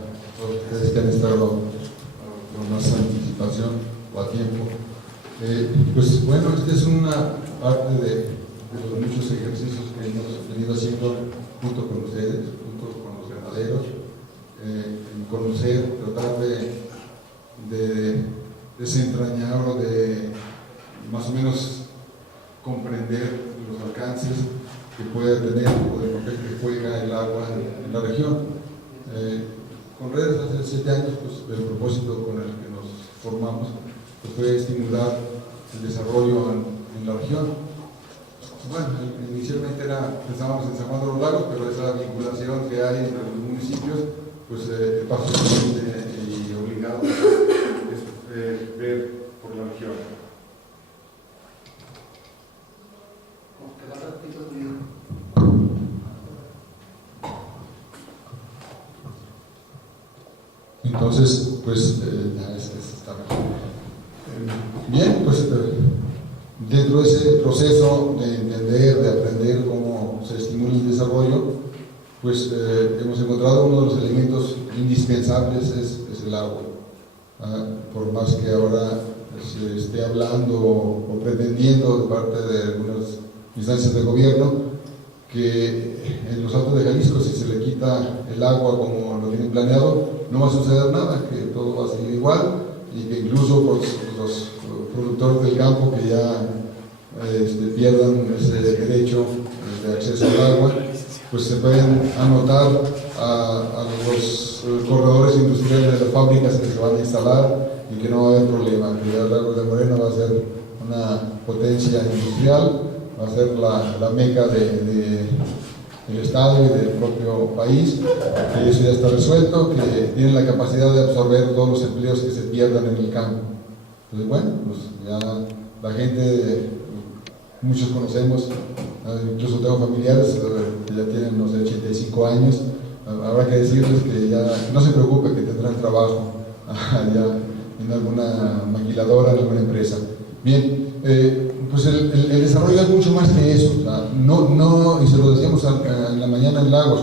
Ustedes que han estado con más anticipación o a tiempo. Pues bueno, esta es una parte de los muchos ejercicios que hemos venido haciendo junto con ustedes, junto con los ganaderos, en conocer, tratar de desentrañar o de más o menos comprender los alcances que puede tener o el papel que juega el agua en la región. Con Redes hace 7 años, pues el propósito con el que nos formamos pues, fue estimular el desarrollo en la región. Bueno, inicialmente pensábamos en San Juan de los Lagos, pero esa vinculación que hay entre los municipios, pues el paso y obligado es ver por la región. Entonces, pues, está bien, pues dentro de ese proceso de entender, de aprender cómo se estimula el desarrollo, pues hemos encontrado uno de los elementos indispensables es el agua. Por más que ahora se esté hablando o pretendiendo de parte de algunas instancias de gobierno que en los Altos de Jalisco, si se le quita el agua como lo tienen planeado, no va a suceder nada, que todo va a seguir igual y que incluso pues, los productores del campo que ya pierdan ese derecho de acceso al agua, pues se pueden anotar a los corredores industriales de las fábricas que se van a instalar y que no va a haber problema, que ya el Lago de Moreno va a ser una potencia industrial, va a ser la meca del Estado y del propio país, que eso ya está resuelto, que tienen la capacidad de absorber todos los empleos que se pierdan en el campo. Entonces, bueno, pues ya la gente, muchos conocemos, incluso tengo familiares que ya tienen, no sé, 85 años, habrá que decirles que ya no se preocupe, que tendrán trabajo ya en alguna maquiladora, en alguna empresa. Bien, pues el desarrollo es mucho más que eso, o sea, no, y se lo decíamos en la mañana en Lagos,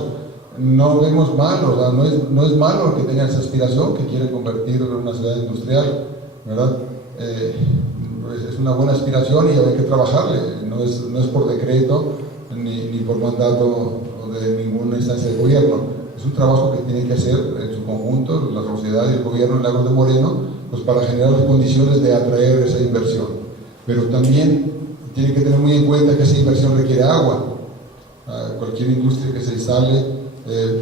no vemos malo, o sea, no es malo que tenga esa aspiración, que quiere convertirlo en una ciudad industrial, ¿verdad? Pues es una buena aspiración y hay que trabajarle, no es por decreto ni por mandato de ninguna instancia de gobierno, es un trabajo que tiene que hacer en su conjunto la sociedad y el gobierno en Lagos de Moreno, pues para generar las condiciones de atraer esa inversión. Pero también tiene que tener muy en cuenta que esa inversión requiere agua. Cualquier industria que se instale,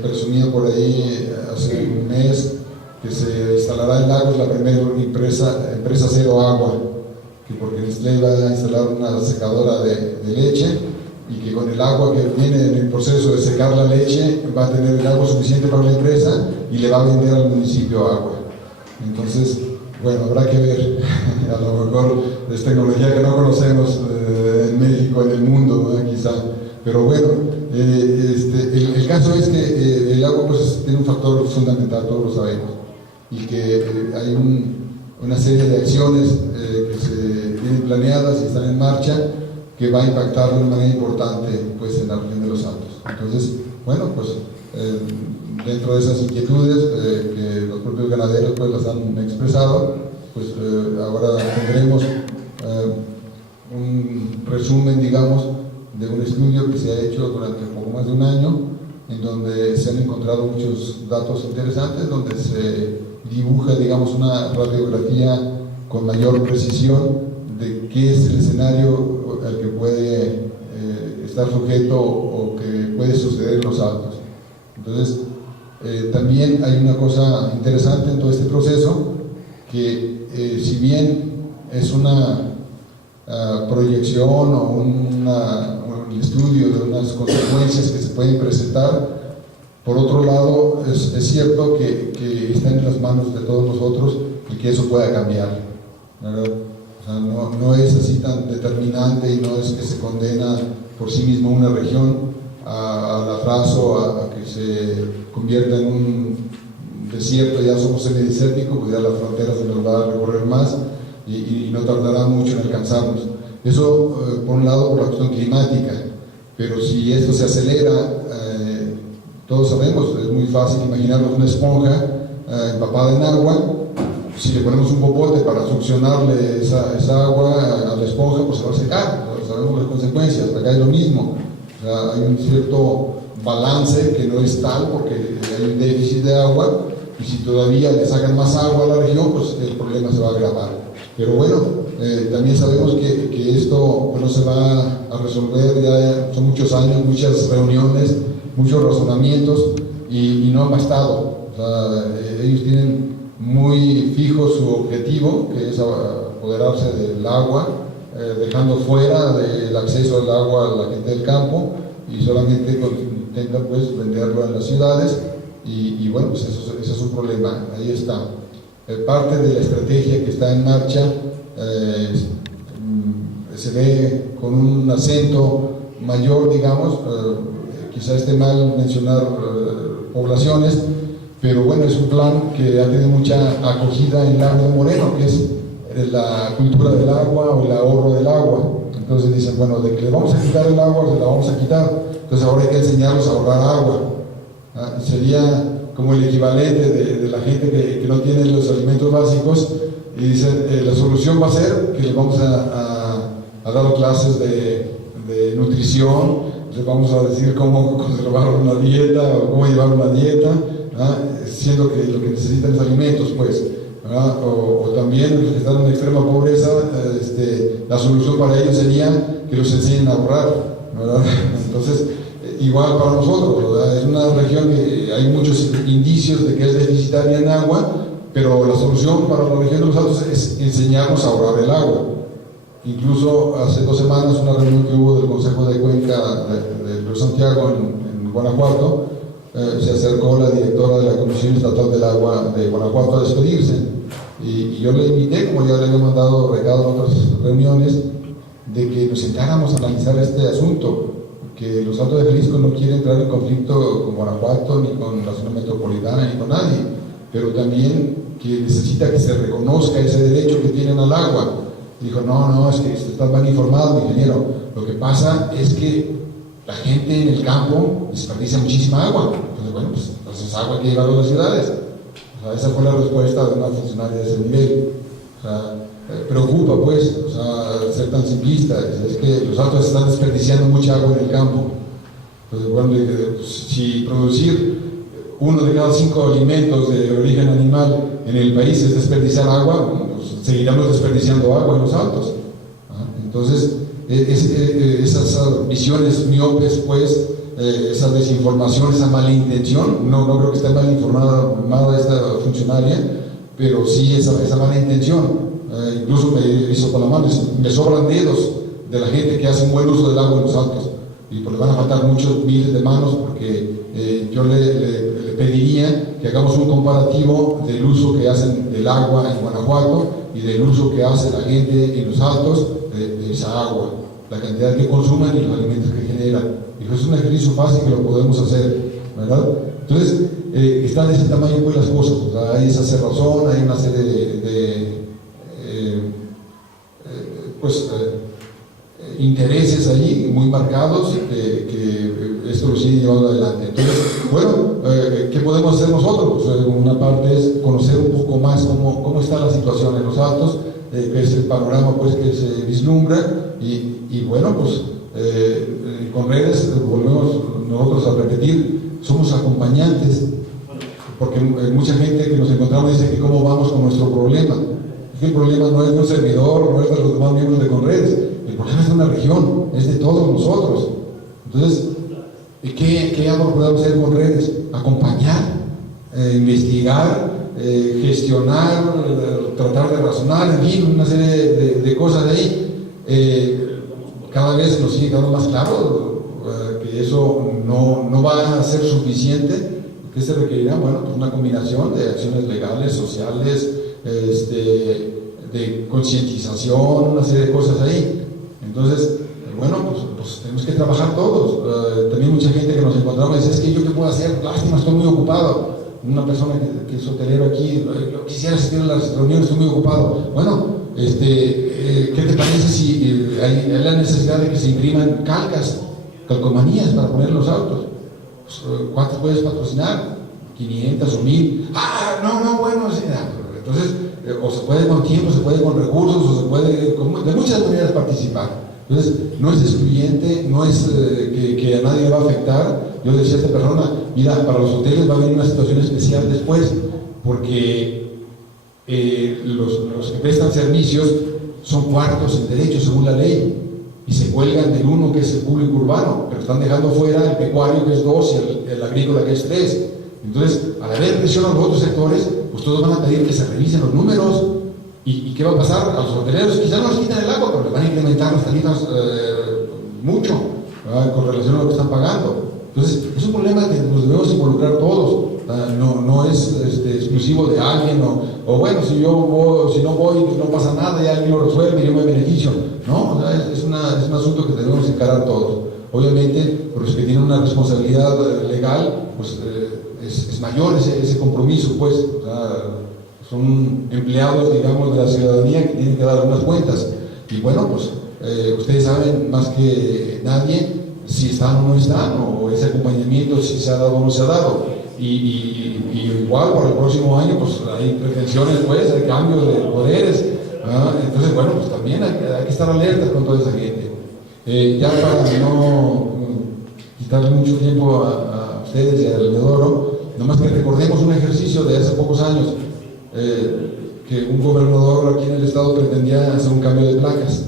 presumía por ahí hace un mes que se instalará en Lagos la primera empresa cero agua, que porque Nestlé va a instalar una secadora de leche y que con el agua que viene en el proceso de secar la leche va a tener el agua suficiente para la empresa y le va a vender al municipio agua. Entonces, bueno, habrá que ver, a lo mejor es tecnología que no conocemos en México, en el mundo, ¿no? Quizá, pero bueno, el caso es que el agua pues, tiene un factor fundamental, todos lo sabemos, y que hay una serie de acciones que se tienen planeadas y están en marcha que va a impactar de una manera importante pues, en la región de los Altos. Entonces, bueno, pues dentro de esas inquietudes que los propios ganaderos pues las han expresado, pues ahora tendremos un resumen, digamos, de un estudio que se ha hecho durante poco más de un año, en donde se han encontrado muchos datos interesantes, donde se dibuja, digamos, una radiografía con mayor precisión de qué es el escenario al que puede estar sujeto o que puede suceder en los Altos. Entonces, también hay una cosa interesante en todo este proceso, que si bien es una proyección o un estudio de unas consecuencias que se pueden presentar, por otro lado es cierto que está en las manos de todos nosotros y que eso pueda cambiar, ¿verdad? O sea, no es así tan determinante y no es que se condena por sí mismo una región al atraso, a que se convierta en un desierto, ya somos semidesérticos, pues ya la frontera se nos va a recorrer más y no tardará mucho en alcanzarnos. Eso por un lado por la cuestión climática, pero si esto se acelera, todos sabemos, es muy fácil imaginarnos una esponja empapada en agua. Si le ponemos un popote para succionarle esa agua a la esponja, pues se va a secar. Sabemos las consecuencias. Acá es lo mismo. O sea, hay un cierto balance que no es tal porque hay un déficit de agua, y si todavía le sacan más agua a la región, pues el problema se va a agravar. Pero bueno, también sabemos que esto no se va a resolver, ya son muchos años, muchas reuniones, muchos razonamientos, y no han bastado. O sea, ellos tienen muy fijo su objetivo, que es apoderarse del agua, dejando fuera del acceso al agua a la gente del campo, y solamente intentan pues venderlo en las ciudades, y bueno, pues eso es un problema. Ahí está. Parte de la estrategia que está en marcha se ve con un acento mayor, digamos, quizá esté mal mencionar poblaciones, pero bueno, es un plan que ha tenido mucha acogida en Lago de Moreno, que es la cultura del agua o el ahorro del agua. Entonces dicen, bueno, de que le vamos a quitar el agua, se la vamos a quitar, entonces ahora hay que enseñarlos a ahorrar agua. Sería como el equivalente de la gente que no tiene los alimentos básicos, y dicen, la solución va a ser que les vamos a dar clases de nutrición, les vamos a decir cómo conservar una dieta o cómo llevar una dieta, siendo que lo que necesitan es alimentos, pues. O también los que están en extrema pobreza, la solución para ellos sería que los enseñen a ahorrar, ¿verdad? Entonces, igual para nosotros, ¿verdad? Es una región que hay muchos indicios de que es deficitaria en agua, pero la solución para la región de los Altos es enseñarnos a ahorrar el agua. Incluso hace 2 semanas, una reunión que hubo del Consejo de Cuenca del Río Santiago en Guanajuato, se acercó la directora de la Comisión Estatal del Agua de Guanajuato a despedirse, y yo le invité, como ya le había mandado recado en otras reuniones, de que nos sentáramos a analizar este asunto, que los Altos de Jalisco no quieren entrar en conflicto con Guanajuato, ni con la zona metropolitana, ni con nadie, pero también que necesita que se reconozca ese derecho que tienen al agua. Dijo, no, es que estás mal informado, ingeniero. Lo que pasa es que la gente en el campo desperdicia muchísima agua. Entonces, bueno, pues entonces agua hay que llevarlo a las ciudades. O sea, esa fue la respuesta de una funcionaria de ese nivel. O sea, preocupa, pues, o sea, ser tan simplista. Es que los Altos están desperdiciando mucha agua en el campo. Entonces, bueno, pues, si producir 1 de cada 5 alimentos de origen animal en el país es desperdiciar agua, pues seguiremos desperdiciando agua en los Altos. Entonces, esas visiones miopes, pues, esa desinformación, esa mala intención, no creo que esté mal informada esta funcionaria, pero sí esa mala intención. Incluso me hizo con la mano, me sobran dedos de la gente que hace un buen uso del agua en los Altos, y pues le van a faltar muchos miles de manos, porque yo le pediría que hagamos un comparativo del uso que hacen del agua en Guanajuato y del uso que hace la gente en los Altos de esa agua, la cantidad que consumen y los alimentos que generan. Y es un ejercicio fácil que lo podemos hacer, ¿verdad? Entonces, están de ese tamaño pues las cosas. O sea, hay esa cerrazón, hay una serie de intereses ahí muy marcados que esto lo sigue llevando adelante. Entonces, bueno, ¿qué podemos hacer nosotros? Una parte es conocer un poco más cómo está la situación en los Altos, que es el panorama pues que se vislumbra, y bueno, pues con redes volvemos nosotros a repetir, somos acompañantes, porque mucha gente que nos encontramos dice que cómo vamos con nuestro problema. Es que el problema no es de un servidor, no es de los demás miembros de Conredes, el problema es de una región, es de todos nosotros. Entonces, ¿qué podemos hacer con redes? Acompañar, investigar, gestionar, tratar de razonar, en fin, una serie de cosas ahí. Cada vez nos sigue quedando más claro que eso no va a ser suficiente, que se requerirá, bueno, pues una combinación de acciones legales, sociales, de concientización, una serie de cosas ahí. Entonces, bueno, pues tenemos que trabajar todos. También mucha gente que nos encontramos dice, es que yo qué puedo hacer, lástima, estoy muy ocupado. Una persona que es hotelero aquí, yo quisiera asistir a las reuniones, estoy muy ocupado. Bueno, ¿qué te parece si hay la necesidad de que se impriman calcomanías para poner los autos? ¿cuántas puedes patrocinar? 500 o 1000. No, bueno, sí, entonces, o se puede con tiempo, se puede con recursos, o se puede de muchas maneras participar. Entonces, no es excluyente, no es que a nadie le va a afectar. Yo decía a esta persona, mira, para los hoteles va a haber una situación especial después, porque los que prestan servicios son cuartos en derecho según la ley, y se cuelgan del uno que es el público urbano, pero están dejando fuera el pecuario que es 2 y el agrícola que es 3. Entonces, al haber presión a los otros sectores, pues todos van a pedir que se revisen los números. ¿Y qué va a pasar? A los hoteleros quizás no les quitan el agua, pero les van a incrementar las tarifas mucho, ¿verdad?, con relación a lo que están pagando. Entonces, es un problema que nos debemos involucrar todos. No es exclusivo de alguien, o bueno, si no voy, pues no pasa nada, y alguien lo resuelve y yo me beneficio. No, es un asunto que debemos encarar todos. Obviamente, por los que tienen una responsabilidad legal, pues es mayor ese compromiso, pues. O sea, son empleados, digamos, de la ciudadanía que tienen que dar unas cuentas. Y bueno, pues ustedes saben más que nadie si están o no están, o ese acompañamiento si se ha dado o no se ha dado. Y igual para el próximo año, pues hay pretensiones, pues, hay cambios de poderes. Entonces, bueno, pues también hay que estar alertas con toda esa gente. Ya para no quitarle mucho tiempo a ustedes y al Medoro, nomás que recordemos un ejercicio de hace pocos años. Que un gobernador aquí en el estado pretendía hacer un cambio de placas.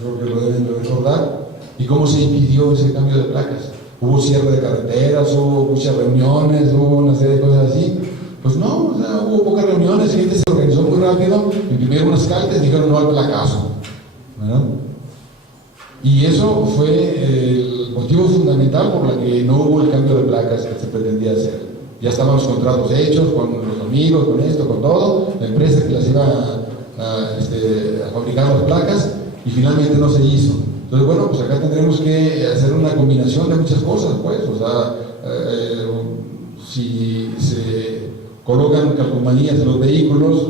Creo que lo deben de recordar. ¿Y cómo se impidió ese cambio de placas? Hubo cierre de carreteras, hubo muchas reuniones, hubo una serie de cosas así. Pues no, o sea, hubo pocas reuniones, gente se organizó muy rápido, imprimieron unas cartas y dijeron no al placazo, ¿verdad? Y eso fue el motivo fundamental por el que no hubo el cambio de placas que se pretendía hacer. Ya estaban los contratos hechos con los amigos, con esto, con todo, la empresa que las iba a fabricar las placas, y finalmente no se hizo. Entonces, bueno, pues acá tendremos que hacer una combinación de muchas cosas, pues. O sea, si se colocan calcomanías en los vehículos,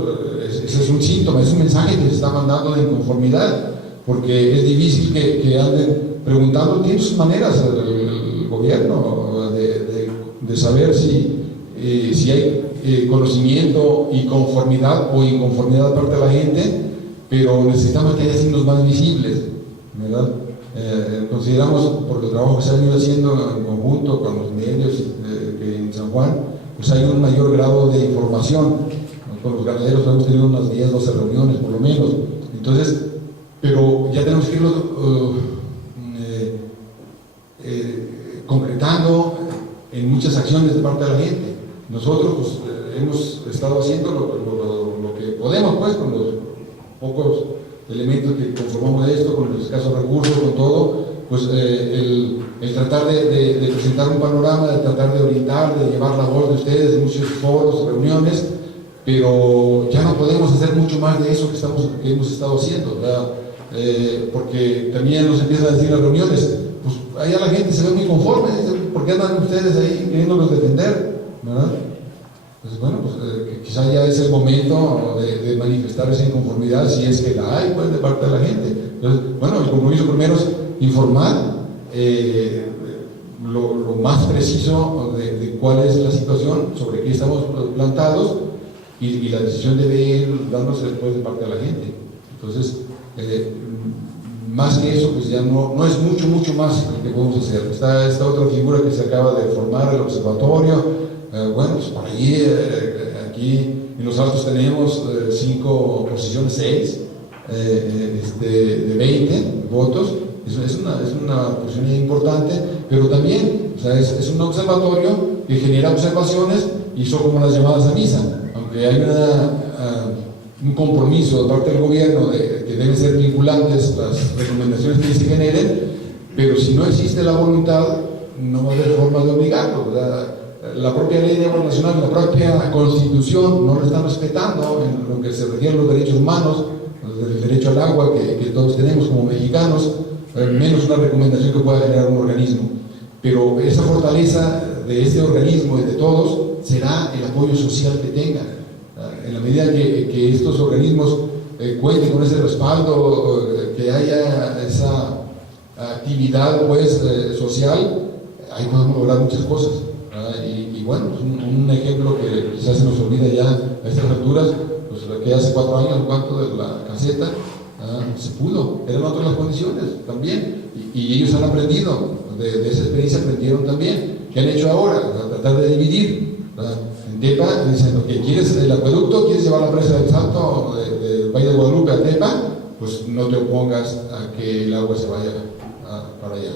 ese es un síntoma, es un mensaje que se está mandando de inconformidad, porque es difícil que anden preguntando. Tiene sus maneras el gobierno de saber si hay conocimiento y conformidad o inconformidad de parte de la gente, pero necesitamos que haya signos más visibles, ¿verdad? Consideramos, por el trabajo que se ha venido haciendo en conjunto con los medios que en San Juan, pues hay un mayor grado de información, ¿no? Con los ganaderos hemos tenido unas 10, 12 reuniones por lo menos. Entonces, pero ya tenemos que irlo concretando en muchas acciones de parte de la gente. Nosotros pues, hemos estado haciendo lo que podemos, pues, con los pocos elementos que conformamos esto, con los escasos recursos, con todo, pues el tratar de presentar un panorama, de tratar de orientar, de llevar la voz de ustedes en muchos foros, reuniones, pero ya no podemos hacer mucho más de eso que hemos estado haciendo, ¿verdad? Porque también nos empiezan a decir las reuniones, pues allá la gente se ve muy conforme, ¿por qué andan ustedes ahí queriéndolos defender? ¿Verdad? Pues bueno, pues quizá ya es el momento de manifestar esa inconformidad, si es que la hay, pues, de parte de la gente. Entonces, bueno, el compromiso primero es informar lo más preciso de cuál es la situación, sobre qué estamos plantados, y la decisión debe ir dándose después de parte de la gente. Entonces, más que eso, pues ya no es mucho más lo que podemos hacer. Está esta otra figura que se acaba de formar, el observatorio. Bueno, pues por ahí, aquí en Los Altos tenemos 5 posiciones, 6 de 20 votos. Es una posición importante, pero también, o sea, es un observatorio que genera observaciones y son como las llamadas a misa. Aunque hay un compromiso de parte del gobierno de que deben ser vinculantes las recomendaciones que se generen, pero si no existe la voluntad, no va a haber forma de obligarlo, ¿verdad? La propia ley de agua nacional, la propia constitución no lo están respetando en lo que se refiere a los derechos humanos, el derecho al agua que todos tenemos como mexicanos, menos una recomendación que pueda generar un organismo. Pero esa fortaleza de este organismo y de todos será el apoyo social que tengan. En la medida que estos organismos cuenten con ese respaldo, que haya esa actividad, pues, social, ahí podemos lograr muchas cosas. Y bueno, pues un ejemplo que quizás se nos olvida ya a estas alturas, pues que hace 4 años, cuánto de la caseta, se pudo, eran otras las condiciones también, y ellos han aprendido, de esa experiencia aprendieron también. ¿Qué han hecho ahora? Tratar de dividir. En Tepa, diciendo que quieres el acueducto, quieres llevar la presa del Salto, del Valle de Guadalupe a Tepa, pues no te opongas a que el agua se vaya para allá.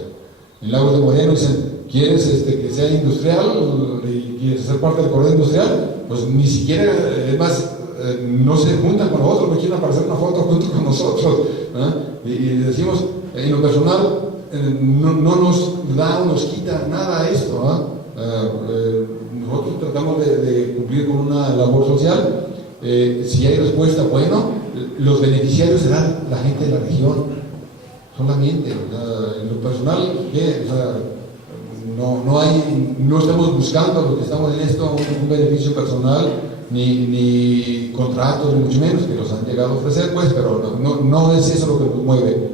En el lago de Moreno dicen, ¿quieres que sea industrial y quieres ser parte del corredor industrial? Pues ni siquiera, es más, no se juntan con nosotros, no quieren aparecer una foto junto con nosotros. Y decimos, en lo personal, no nos da o nos quita nada esto. Nosotros tratamos de cumplir con una labor social. Si hay respuesta, bueno, los beneficiarios serán la gente de la región, solamente. En lo personal, ¿qué? No estamos buscando, lo que estamos en esto, un beneficio personal, ni contratos, ni mucho menos, que nos han llegado a ofrecer, pues, pero no es eso lo que nos mueve.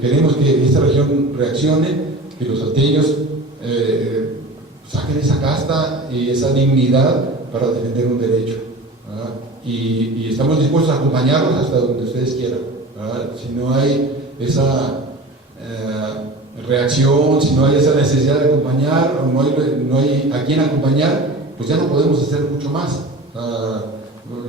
Queremos que esta región reaccione, que los salteños saquen esa casta y esa dignidad para defender un derecho. Y estamos dispuestos a acompañarlos hasta donde ustedes quieran. Si no hay esa reacción, si no hay esa necesidad de acompañar, o no hay a quién acompañar, pues ya no podemos hacer mucho más.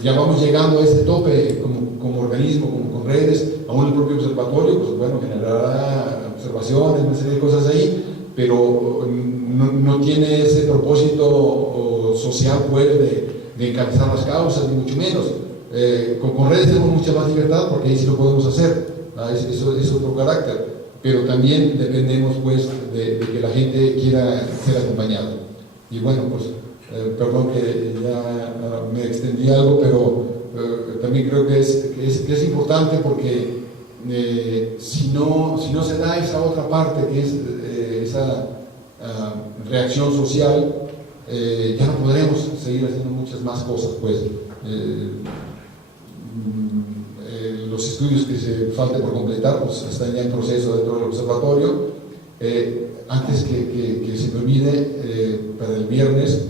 Ya vamos llegando a ese tope como organismo, como con redes, aún el propio observatorio, pues bueno, generará observaciones, una serie de cosas ahí, pero no tiene ese propósito social, pues, de encabezar las causas, ni mucho menos. Con redes tenemos mucha más libertad, porque ahí sí lo podemos hacer, eso es otro carácter, pero también dependemos, pues, de que la gente quiera ser acompañada. Y bueno, pues, perdón que ya me extendí algo, pero también creo que es importante, porque si no se da esa otra parte, que es esa reacción social, ya no podremos seguir haciendo muchas más cosas, pues. Los estudios que se falten por completar, pues, están ya en proceso dentro del observatorio. Antes que se me olvide, para el viernes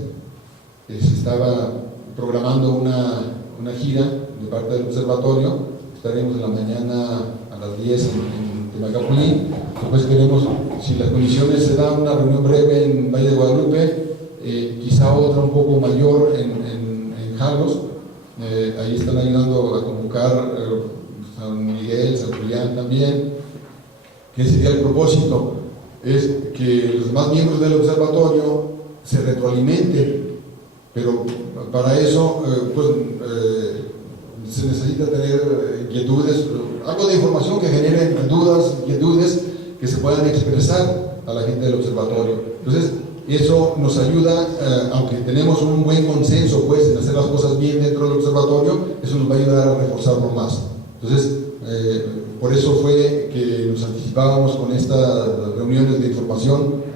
se estaba programando una gira de parte del observatorio. Estaremos en la mañana a las 10 en Temacapulín. Después queremos, si las condiciones se dan, una reunión breve en Valle de Guadalupe, quizá otra un poco mayor en Jalos. Ahí están ayudando a convocar San Miguel, San Julián también. ¿Qué sería el propósito? Es que los demás miembros del observatorio se retroalimenten, pero para eso se necesita tener inquietudes, algo de información que genere dudas, inquietudes que se puedan expresar a la gente del observatorio. Entonces, eso nos ayuda, aunque tenemos un buen consenso, pues, en hacer las cosas bien dentro del observatorio, eso nos va a ayudar a reforzarlo más. Entonces, por eso fue que nos anticipábamos con estas reuniones de información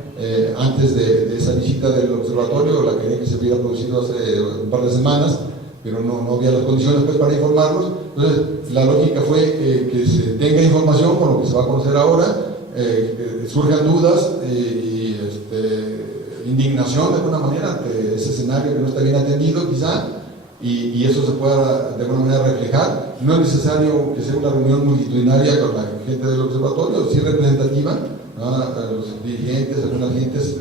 antes de esa visita del observatorio. La quería que se hubiera producido hace un par de semanas, pero no había las condiciones, pues, para informarnos. Entonces, la lógica fue que se tenga información con lo que se va a conocer ahora, surjan dudas indignación de alguna manera ante ese escenario que no está bien atendido, quizá, y eso se pueda de alguna manera reflejar. No es necesario que sea una reunión multitudinaria con la gente del observatorio, sí representativa, a los dirigentes, algunas gentes,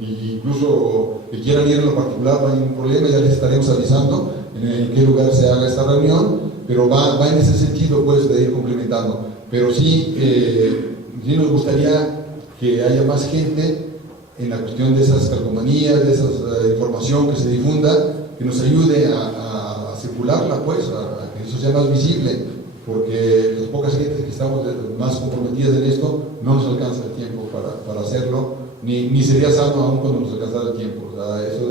incluso que quieran ir en lo particular, no hay ningún problema, ya les estaremos avisando en qué lugar se haga esta reunión, pero va en ese sentido, pues, de ir complementando. Pero sí nos gustaría que haya más gente en la cuestión de esas calcomanías, de esa información que se difunda, que nos ayude a circularla, pues, a que eso sea más visible, porque las pocas gentes que estamos más comprometidas en esto, no nos alcanza el tiempo para hacerlo, ni sería sano aún cuando nos alcanzara el tiempo. O sea, eso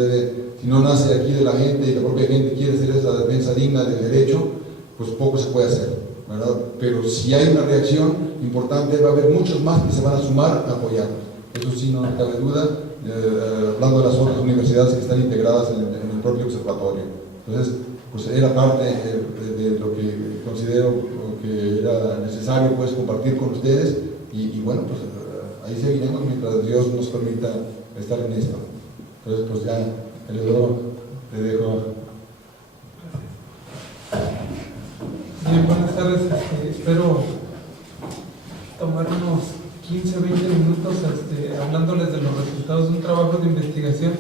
si no nace aquí de la gente y la propia gente quiere hacer esa defensa digna del derecho, pues poco se puede hacer, ¿verdad? Pero si hay una reacción importante, va a haber muchos más que se van a sumar a apoyarnos. Eso sí, no cabe duda, hablando de las otras universidades que están integradas en el propio observatorio. Entonces, pues era parte de lo que considero que era necesario, pues, compartir con ustedes, y bueno, pues ahí seguiremos mientras Dios nos permita estar en esto. Entonces, pues ya, Eleodoro, te dejo. Bien, buenas tardes. Espero tomar unos 15 o 20 minutos hablándoles de los resultados de un trabajo de investigación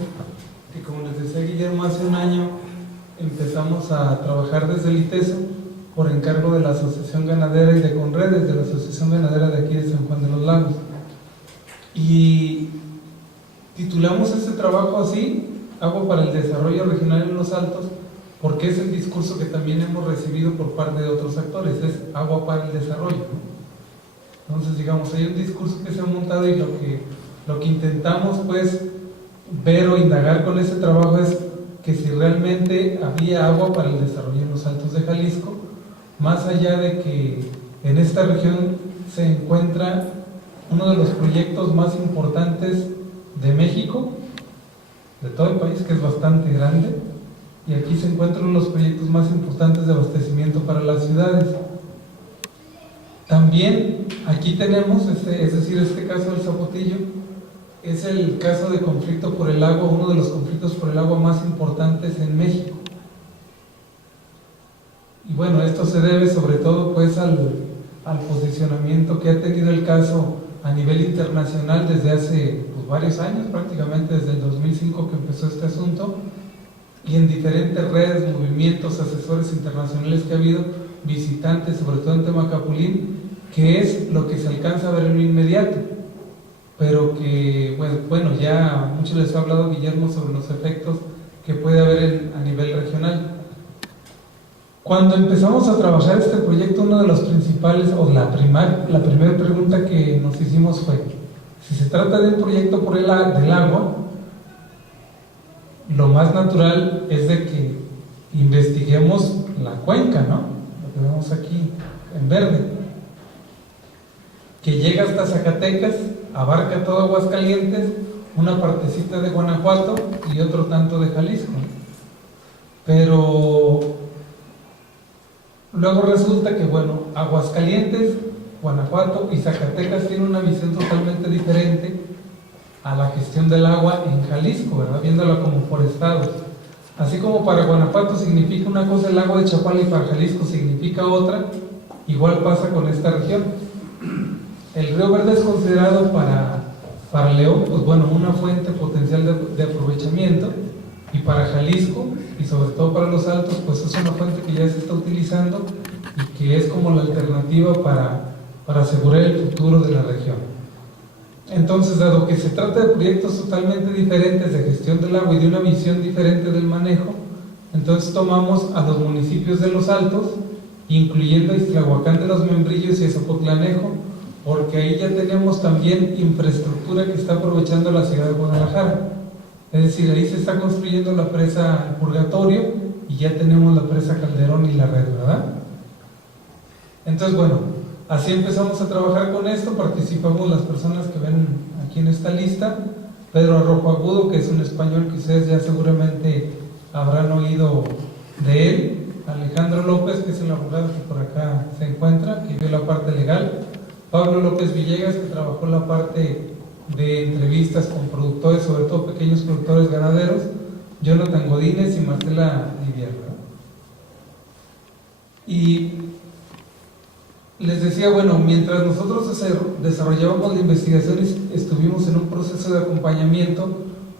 que, como les decía Guillermo, hace un año empezamos a trabajar desde el ITESO por encargo de la Asociación Ganadera y de Conredes, de la Asociación Ganadera de aquí de San Juan de los Lagos. Y titulamos este trabajo así, Agua para el Desarrollo Regional en los Altos, porque es el discurso que también hemos recibido por parte de otros actores, es agua para el desarrollo, ¿no? Entonces, digamos, hay un discurso que se ha montado y lo que intentamos pues ver o indagar con ese trabajo es que si realmente había agua para el desarrollo en los Altos de Jalisco, más allá de que en esta región se encuentra uno de los proyectos más importantes de México, de todo el país, que es bastante grande, y aquí se encuentran uno de los proyectos más importantes de abastecimiento para las ciudades. También aquí tenemos, es decir, este caso del Zapotillo, es el caso de conflicto por el agua, uno de los conflictos por el agua más importantes en México. Y bueno, esto se debe sobre todo pues al posicionamiento que ha tenido el caso a nivel internacional desde hace pues, varios años, prácticamente desde el 2005 que empezó este asunto, y en diferentes redes, movimientos, asesores internacionales que ha habido, visitantes, sobre todo en Temacapulín, que es lo que se alcanza a ver en lo inmediato, pero que, bueno, ya mucho les ha hablado Guillermo sobre los efectos que puede haber a nivel regional. Cuando empezamos a trabajar este proyecto, uno de los principales, o la primera pregunta que nos hicimos fue, si se trata de un proyecto por del agua, lo más natural es de que investiguemos la cuenca, ¿no? Lo que vemos aquí en verde, que llega hasta Zacatecas, abarca todo Aguascalientes, una partecita de Guanajuato y otro tanto de Jalisco. Pero luego resulta que, bueno, Aguascalientes, Guanajuato y Zacatecas tienen una visión totalmente diferente a la gestión del agua en Jalisco, ¿verdad? Viéndola como por estados. Así como para Guanajuato significa una cosa el agua de Chapala y para Jalisco significa otra, igual pasa con esta región. El Río Verde es considerado para León, pues bueno, una fuente potencial de aprovechamiento, y para Jalisco, y sobre todo para los Altos, pues es una fuente que ya se está utilizando y que es como la alternativa para asegurar el futuro de la región. Entonces, dado que se trata de proyectos totalmente diferentes de gestión del agua y de una visión diferente del manejo, entonces tomamos a los municipios de los Altos, incluyendo a Ixtlahuacán de los Membrillos y a Zapotlanejo, porque ahí ya tenemos también infraestructura que está aprovechando la ciudad de Guadalajara. Es decir, ahí se está construyendo la presa Purgatorio y ya tenemos la presa Calderón y la red, ¿verdad? Entonces, bueno, así empezamos a trabajar con esto. Participamos las personas que ven aquí en esta lista: Pedro Arrojo, que es un español que ustedes ya seguramente habrán oído de él; Alejandro López, que es el abogado que por acá se encuentra, que vio la parte legal; Pablo López Villegas, que trabajó la parte de entrevistas con productores, sobre todo pequeños productores ganaderos; Jonathan Godínez y Marcela Livier, ¿verdad? Y les decía, bueno, mientras nosotros desarrollábamos la investigación, estuvimos en un proceso de acompañamiento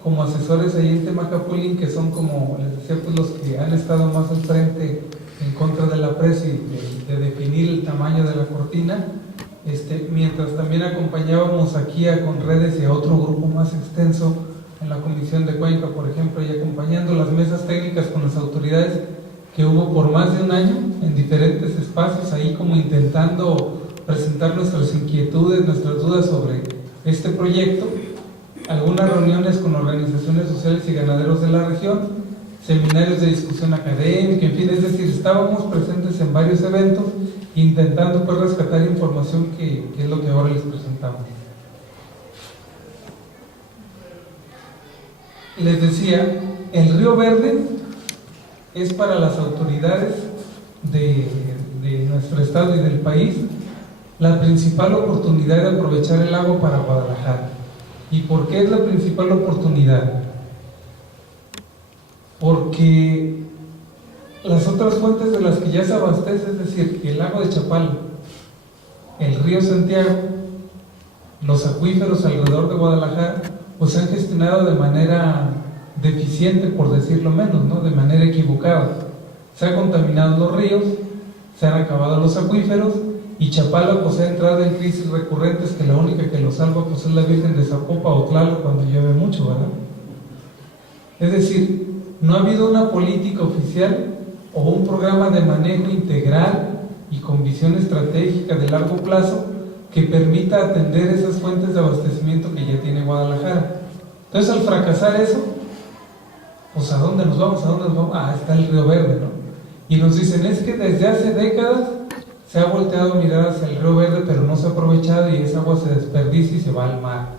como asesores ahí en Temacapulín, que son, como les decía, pues los que han estado más al frente en contra de la presa y de definir el tamaño de la cortina. Mientras también acompañábamos aquí a Conredes y a otro grupo más extenso en la Comisión de Cuenca, por ejemplo, y acompañando las mesas técnicas con las autoridades que hubo por más de un año en diferentes espacios, ahí como intentando presentar nuestras inquietudes, nuestras dudas sobre este proyecto, algunas reuniones con organizaciones sociales y ganaderos de la región, seminarios de discusión académica, en fin, es decir, estábamos presentes en varios eventos intentando pues rescatar información que es lo que ahora les presentamos. Les decía, el Río Verde es para las autoridades de nuestro estado y del país la principal oportunidad de aprovechar el agua para Guadalajara. ¿Y por qué es la principal oportunidad? Porque las otras fuentes de las que ya se abastece, es decir, el lago de Chapala, el río Santiago, los acuíferos alrededor de Guadalajara, pues se han gestionado de manera deficiente, por decirlo menos, ¿no? De manera equivocada. Se han contaminado los ríos, se han acabado los acuíferos, y Chapala pues ha entrado en crisis recurrentes que la única que lo salva pues es la Virgen de Zapopan o Tlaloc cuando llueve mucho, ¿verdad? Es decir, no ha habido una política oficial o un programa de manejo integral y con visión estratégica de largo plazo que permita atender esas fuentes de abastecimiento que ya tiene Guadalajara. Entonces, al fracasar eso, pues ¿a dónde nos vamos? ¿A dónde nos vamos? Ah, está el Río Verde, ¿no? Y nos dicen, es que desde hace décadas se ha volteado a mirar hacia el Río Verde, pero no se ha aprovechado y esa agua se desperdicia y se va al mar.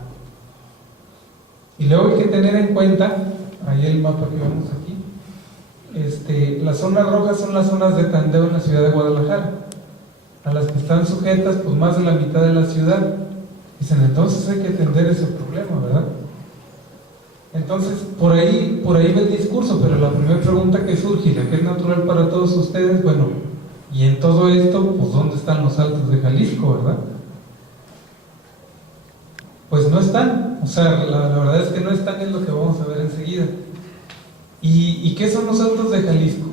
Y luego hay que tener en cuenta, ahí el mapa que vemos aquí, las zonas rojas son las zonas de tandeo en la ciudad de Guadalajara, a las que están sujetas pues más de la mitad de la ciudad. Dicen, entonces hay que atender ese problema, ¿verdad? Entonces, por ahí va el discurso, pero la primera pregunta que surge, y la que es natural para todos ustedes, bueno, y en todo esto, pues ¿dónde están los altos de Jalisco, verdad? Pues no están, o sea, la verdad es que no están, es lo que vamos a ver enseguida. ¿Y qué son los altos de Jalisco?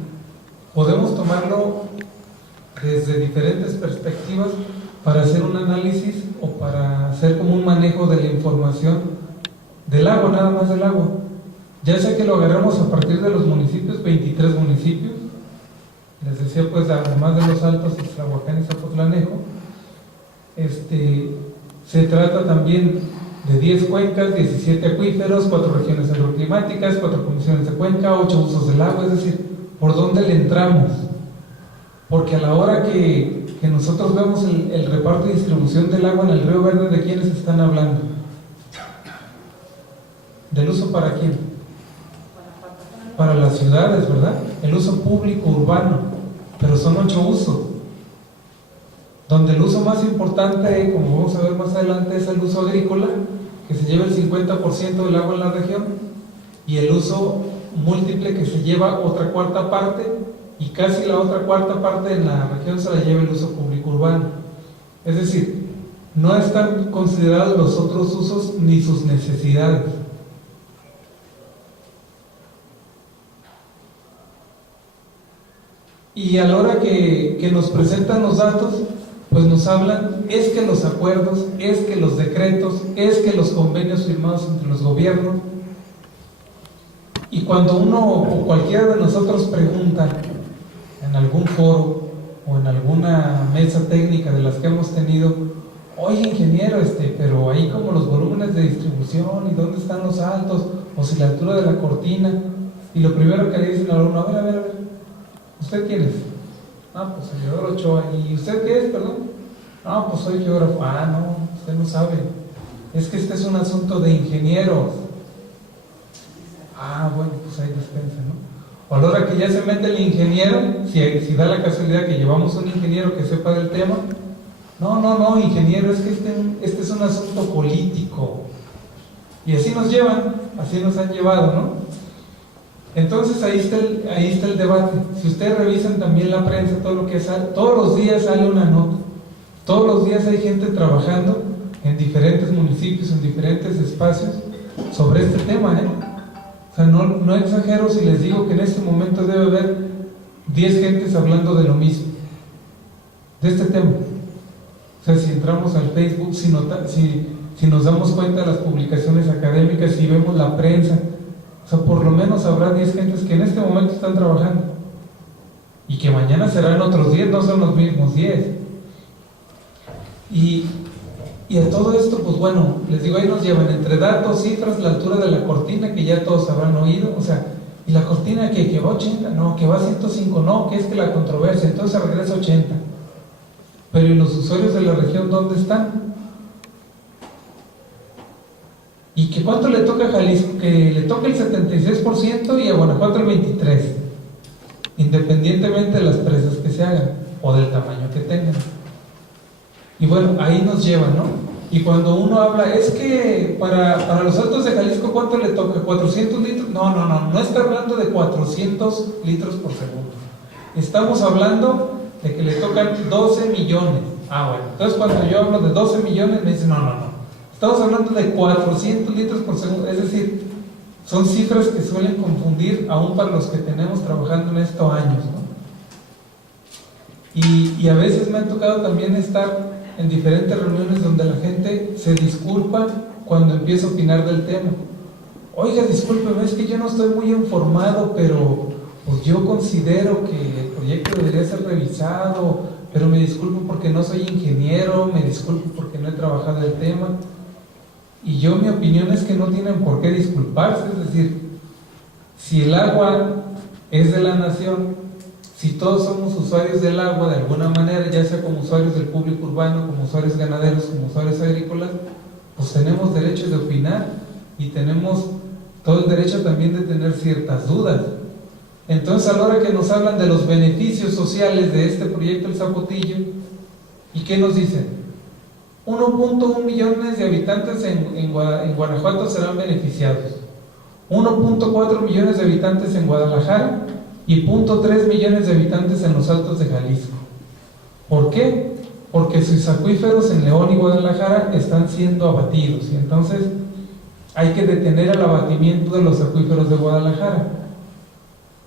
Podemos tomarlo desde diferentes perspectivas para hacer un análisis o para hacer como un manejo de la información del agua, nada más del agua. Ya sea que lo agarramos a partir de los municipios, 23 municipios, les decía pues además de los altos, Iztahuacán y Zapotlanejo, se trata también de 10 cuencas, 17 acuíferos, 4 regiones agroclimáticas, 4 comisiones de cuenca, 8 usos del agua, es decir, ¿por dónde le entramos? Porque a la hora que nosotros vemos el reparto y distribución del agua en el Río Verde, ¿de quiénes están hablando? ¿Del uso para quién? Para las ciudades, ¿verdad? El uso público, urbano, pero son 8 usos, donde el uso más importante, como vamos a ver más adelante, es el uso agrícola, que se lleva el 50% del agua en la región, y el uso múltiple, que se lleva otra cuarta parte, y casi la otra cuarta parte en la región se la lleva el uso público urbano. Es decir, no están considerados los otros usos ni sus necesidades. Y a la hora que nos presentan los datos, pues nos hablan, es que los acuerdos, es que los decretos, es que los convenios firmados entre los gobiernos. Y cuando uno o cualquiera de nosotros pregunta en algún foro o en alguna mesa técnica de las que hemos tenido, oye ingeniero, pero ahí como los volúmenes de distribución y dónde están los altos, o si la altura de la cortina, y lo primero que le dicen al alumno, a ver, ¿usted quién es? Ah, pues Salvador Ochoa. ¿Y usted qué es, perdón? Ah, pues soy geógrafo. Ah, no, usted no sabe. Es que este es un asunto de ingenieros. Ah, bueno, pues ahí dispensa, ¿no? O a la hora que ya se mete el ingeniero, si da la casualidad que llevamos un ingeniero que sepa del tema, no, ingeniero, es que este es un asunto político. Y así nos llevan, así nos han llevado, ¿no? Entonces ahí está el debate. Si ustedes revisan también la prensa, todo lo que sale, todos los días sale una nota, todos los días hay gente trabajando en diferentes municipios, en diferentes espacios sobre este tema, O sea, no exagero si les digo que en este momento debe haber 10 gentes hablando de lo mismo, de este tema. O sea, si entramos al Facebook, si nos damos cuenta de las publicaciones académicas y vemos la prensa, o sea, por lo menos habrá 10 gentes que en este momento están trabajando y que mañana serán otros 10, no son los mismos 10. Y a todo esto, pues bueno, les digo, ahí nos llevan entre datos, cifras, la altura de la cortina, que ya todos habrán oído, o sea, y la cortina que va a 80, no, que va a 105, no, que es que la controversia, entonces regresa a 80. Pero ¿y los usuarios de la región dónde están? ¿Y que cuánto le toca a Jalisco? Que le toca el 76% y a Guanajuato el 23%, independientemente de las presas que se hagan o del tamaño que tengan. Y bueno, ahí nos llevan, ¿no? Y cuando uno habla, es que para los Altos de Jalisco, ¿cuánto le toca? ¿400 litros? No está hablando de 400 litros por segundo. Estamos hablando de que le tocan 12 millones. Bueno, entonces cuando yo hablo de 12 millones, me dicen, no. Estamos hablando de 400 litros por segundo. Es decir, son cifras que suelen confundir aún para los que tenemos trabajando en estos años, ¿no? Y a veces me ha tocado también estar en diferentes reuniones donde la gente se disculpa cuando empiezo a opinar del tema. Oiga, discúlpeme, es que yo no estoy muy informado, pero pues yo considero que el proyecto debería ser revisado, pero me disculpo porque no soy ingeniero, me disculpo porque no he trabajado el tema. Y yo, mi opinión es que no tienen por qué disculparse. Es decir, si el agua es de la nación, si todos somos usuarios del agua de alguna manera, ya sea como usuarios del público urbano, como usuarios ganaderos, como usuarios agrícolas, pues tenemos derecho de opinar y tenemos todo el derecho también de tener ciertas dudas. Entonces, a la hora que nos hablan de los beneficios sociales de este proyecto El Zapotillo, ¿y qué nos dicen? 1.1 millones de habitantes en Guanajuato serán beneficiados, 1.4 millones de habitantes en Guadalajara y 0.3 millones de habitantes en los Altos de Jalisco. ¿Por qué? Porque sus acuíferos en León y Guadalajara están siendo abatidos, y entonces hay que detener el abatimiento de los acuíferos de Guadalajara.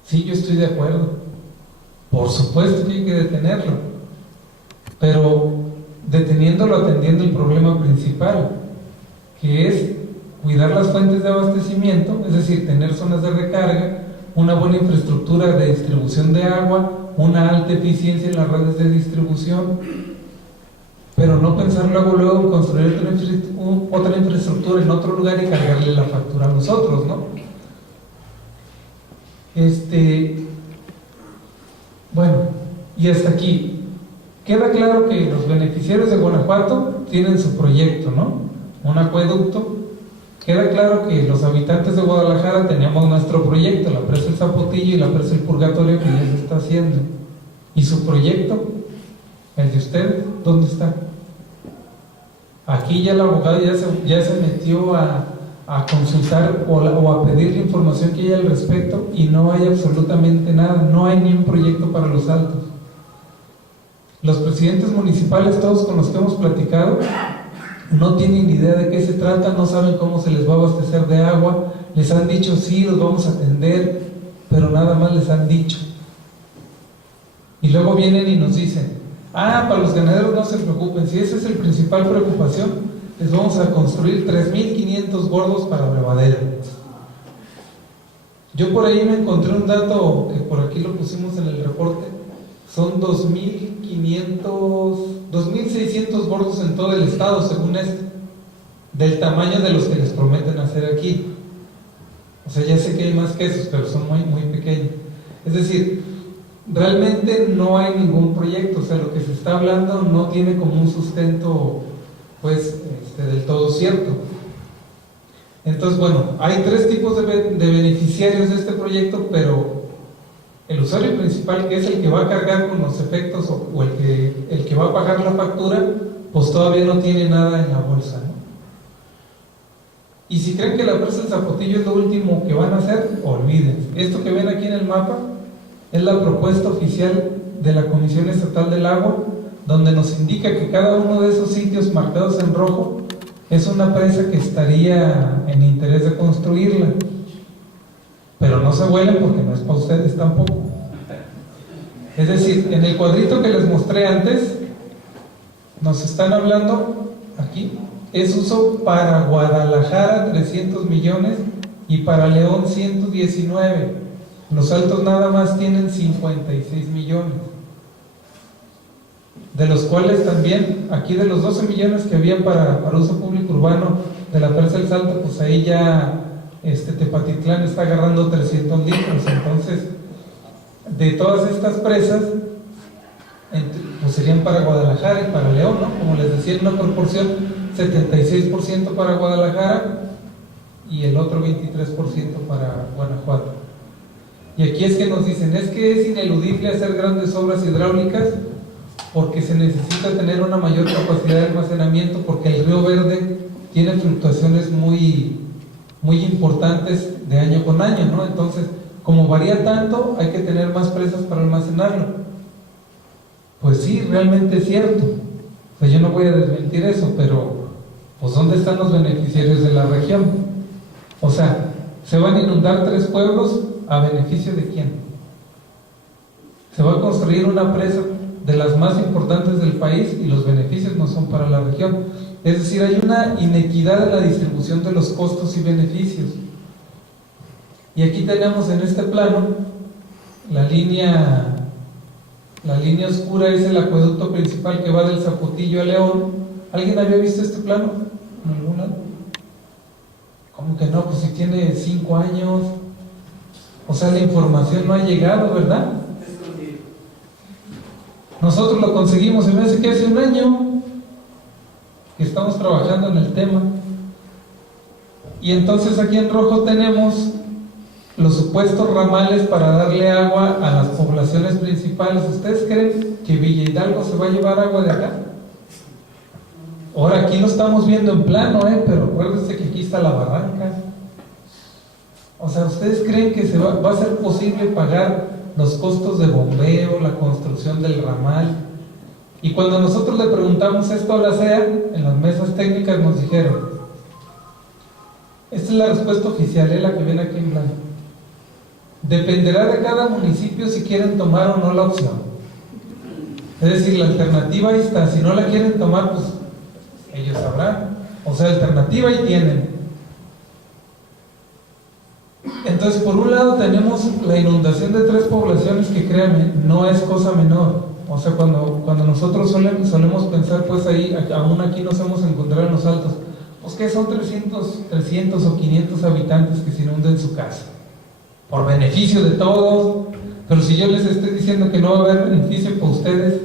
Sí, yo estoy de acuerdo, por supuesto que hay que detenerlo, pero deteniéndolo, atendiendo el problema principal, que es cuidar las fuentes de abastecimiento, es decir, tener zonas de recarga, una buena infraestructura de distribución de agua, una alta eficiencia en las redes de distribución, pero no pensar luego en construir otra infraestructura en otro lugar y cargarle la factura a nosotros, ¿no? Bueno, y hasta aquí queda claro que los beneficiarios de Guanajuato tienen su proyecto, ¿no? Un acueducto. Queda claro que los habitantes de Guadalajara tenemos nuestro proyecto, la presa El Zapotillo y la presa El Purgatorio, que ya se está haciendo. ¿Y su proyecto? ¿El de usted? ¿Dónde está? Aquí ya el abogado ya se metió a consultar o a pedir la información que hay al respecto, y no hay absolutamente nada, no hay ni un proyecto para los Altos. Los presidentes municipales, todos con los que hemos platicado, no tienen ni idea de qué se trata, no saben cómo se les va a abastecer de agua. Les han dicho sí, los vamos a atender, pero nada más les han dicho. Y luego vienen y nos dicen, para los ganaderos no se preocupen, si esa es la principal preocupación, les vamos a construir 3.500 bordos para brevadera. Yo por ahí me encontré un dato que por aquí lo pusimos en el reporte, son 2.600 bordos en todo el estado, según esto, del tamaño de los que les prometen hacer aquí. O sea, ya sé que hay más que esos, pero son muy, muy pequeños. Es decir, realmente no hay ningún proyecto, o sea, lo que se está hablando no tiene como un sustento, pues, del todo cierto. Entonces, bueno, hay tres tipos de beneficiarios de este proyecto, pero el usuario principal, que es el que va a cargar con los efectos o el que va a pagar la factura, pues todavía no tiene nada en la bolsa, ¿no? Y si creen que la presa El Zapotillo es lo último que van a hacer, olvídense. Esto que ven aquí en el mapa es la propuesta oficial de la Comisión Estatal del Agua, donde nos indica que cada uno de esos sitios marcados en rojo es una presa que estaría en interés de construirla. Pero no se vuelen porque no es para ustedes tampoco. Es decir, en el cuadrito que les mostré antes, nos están hablando aquí, es uso para Guadalajara 300 millones y para León 119. Los Altos nada más tienen 56 millones. De los cuales también, aquí de los 12 millones que había para uso público urbano de la presa El Salto, pues ahí ya Tepatitlán está agarrando 300 litros. Entonces, de todas estas presas, pues serían para Guadalajara y para León, ¿no? Como les decía, en una proporción 76% para Guadalajara y el otro 23% para Guanajuato. Y aquí es que nos dicen, es que es ineludible hacer grandes obras hidráulicas. porque se necesita tener una mayor capacidad de almacenamiento, porque el río Verde tiene fluctuaciones muy importantes de año con año, ¿no? Entonces, como varía tanto, hay que tener más presas para almacenarlo. Pues sí, realmente es cierto. O sea, yo no voy a desmentir eso, pero pues ¿dónde están los beneficiarios de la región? O sea, ¿se van a inundar 3 pueblos a beneficio de quién? Se va a construir una presa de las más importantes del país y los beneficios no son para la región. Es decir, hay una inequidad en la distribución de los costos y beneficios. Y aquí tenemos en este plano la línea oscura es el acueducto principal que va del Zapotillo a León. ¿Alguien había visto este plano? ¿En algún lado? ¿Cómo que no? Pues si tiene 5 años. O sea, la información no ha llegado, ¿verdad? Nosotros lo conseguimos, se me hace que hace 1 año que estamos trabajando en el tema. Y entonces aquí en rojo tenemos los supuestos ramales para darle agua a las poblaciones principales. ¿Ustedes creen que Villa Hidalgo se va a llevar agua de acá? Ahora aquí lo estamos viendo en plano, pero acuérdense que aquí está la barranca. O sea, ¿ustedes creen que va a ser posible pagar los costos de bombeo, la construcción del ramal? Y cuando nosotros le preguntamos esto a la CEA, en las mesas técnicas nos dijeron, esta es la respuesta oficial, la que viene aquí en blanco. Dependerá de cada municipio si quieren tomar o no la opción. Es decir, la alternativa ahí está. Si no la quieren tomar, pues ellos sabrán. O sea, alternativa ahí tienen. Entonces, por un lado tenemos la inundación de 3 poblaciones que, créanme, no es cosa menor. O sea, cuando nosotros solemos pensar, pues ahí, aún aquí nos hemos encontrado en los altos, pues que son 300 o 500 habitantes que se inunden su casa por beneficio de todos. Pero si yo les estoy diciendo que no va a haber beneficio para ustedes,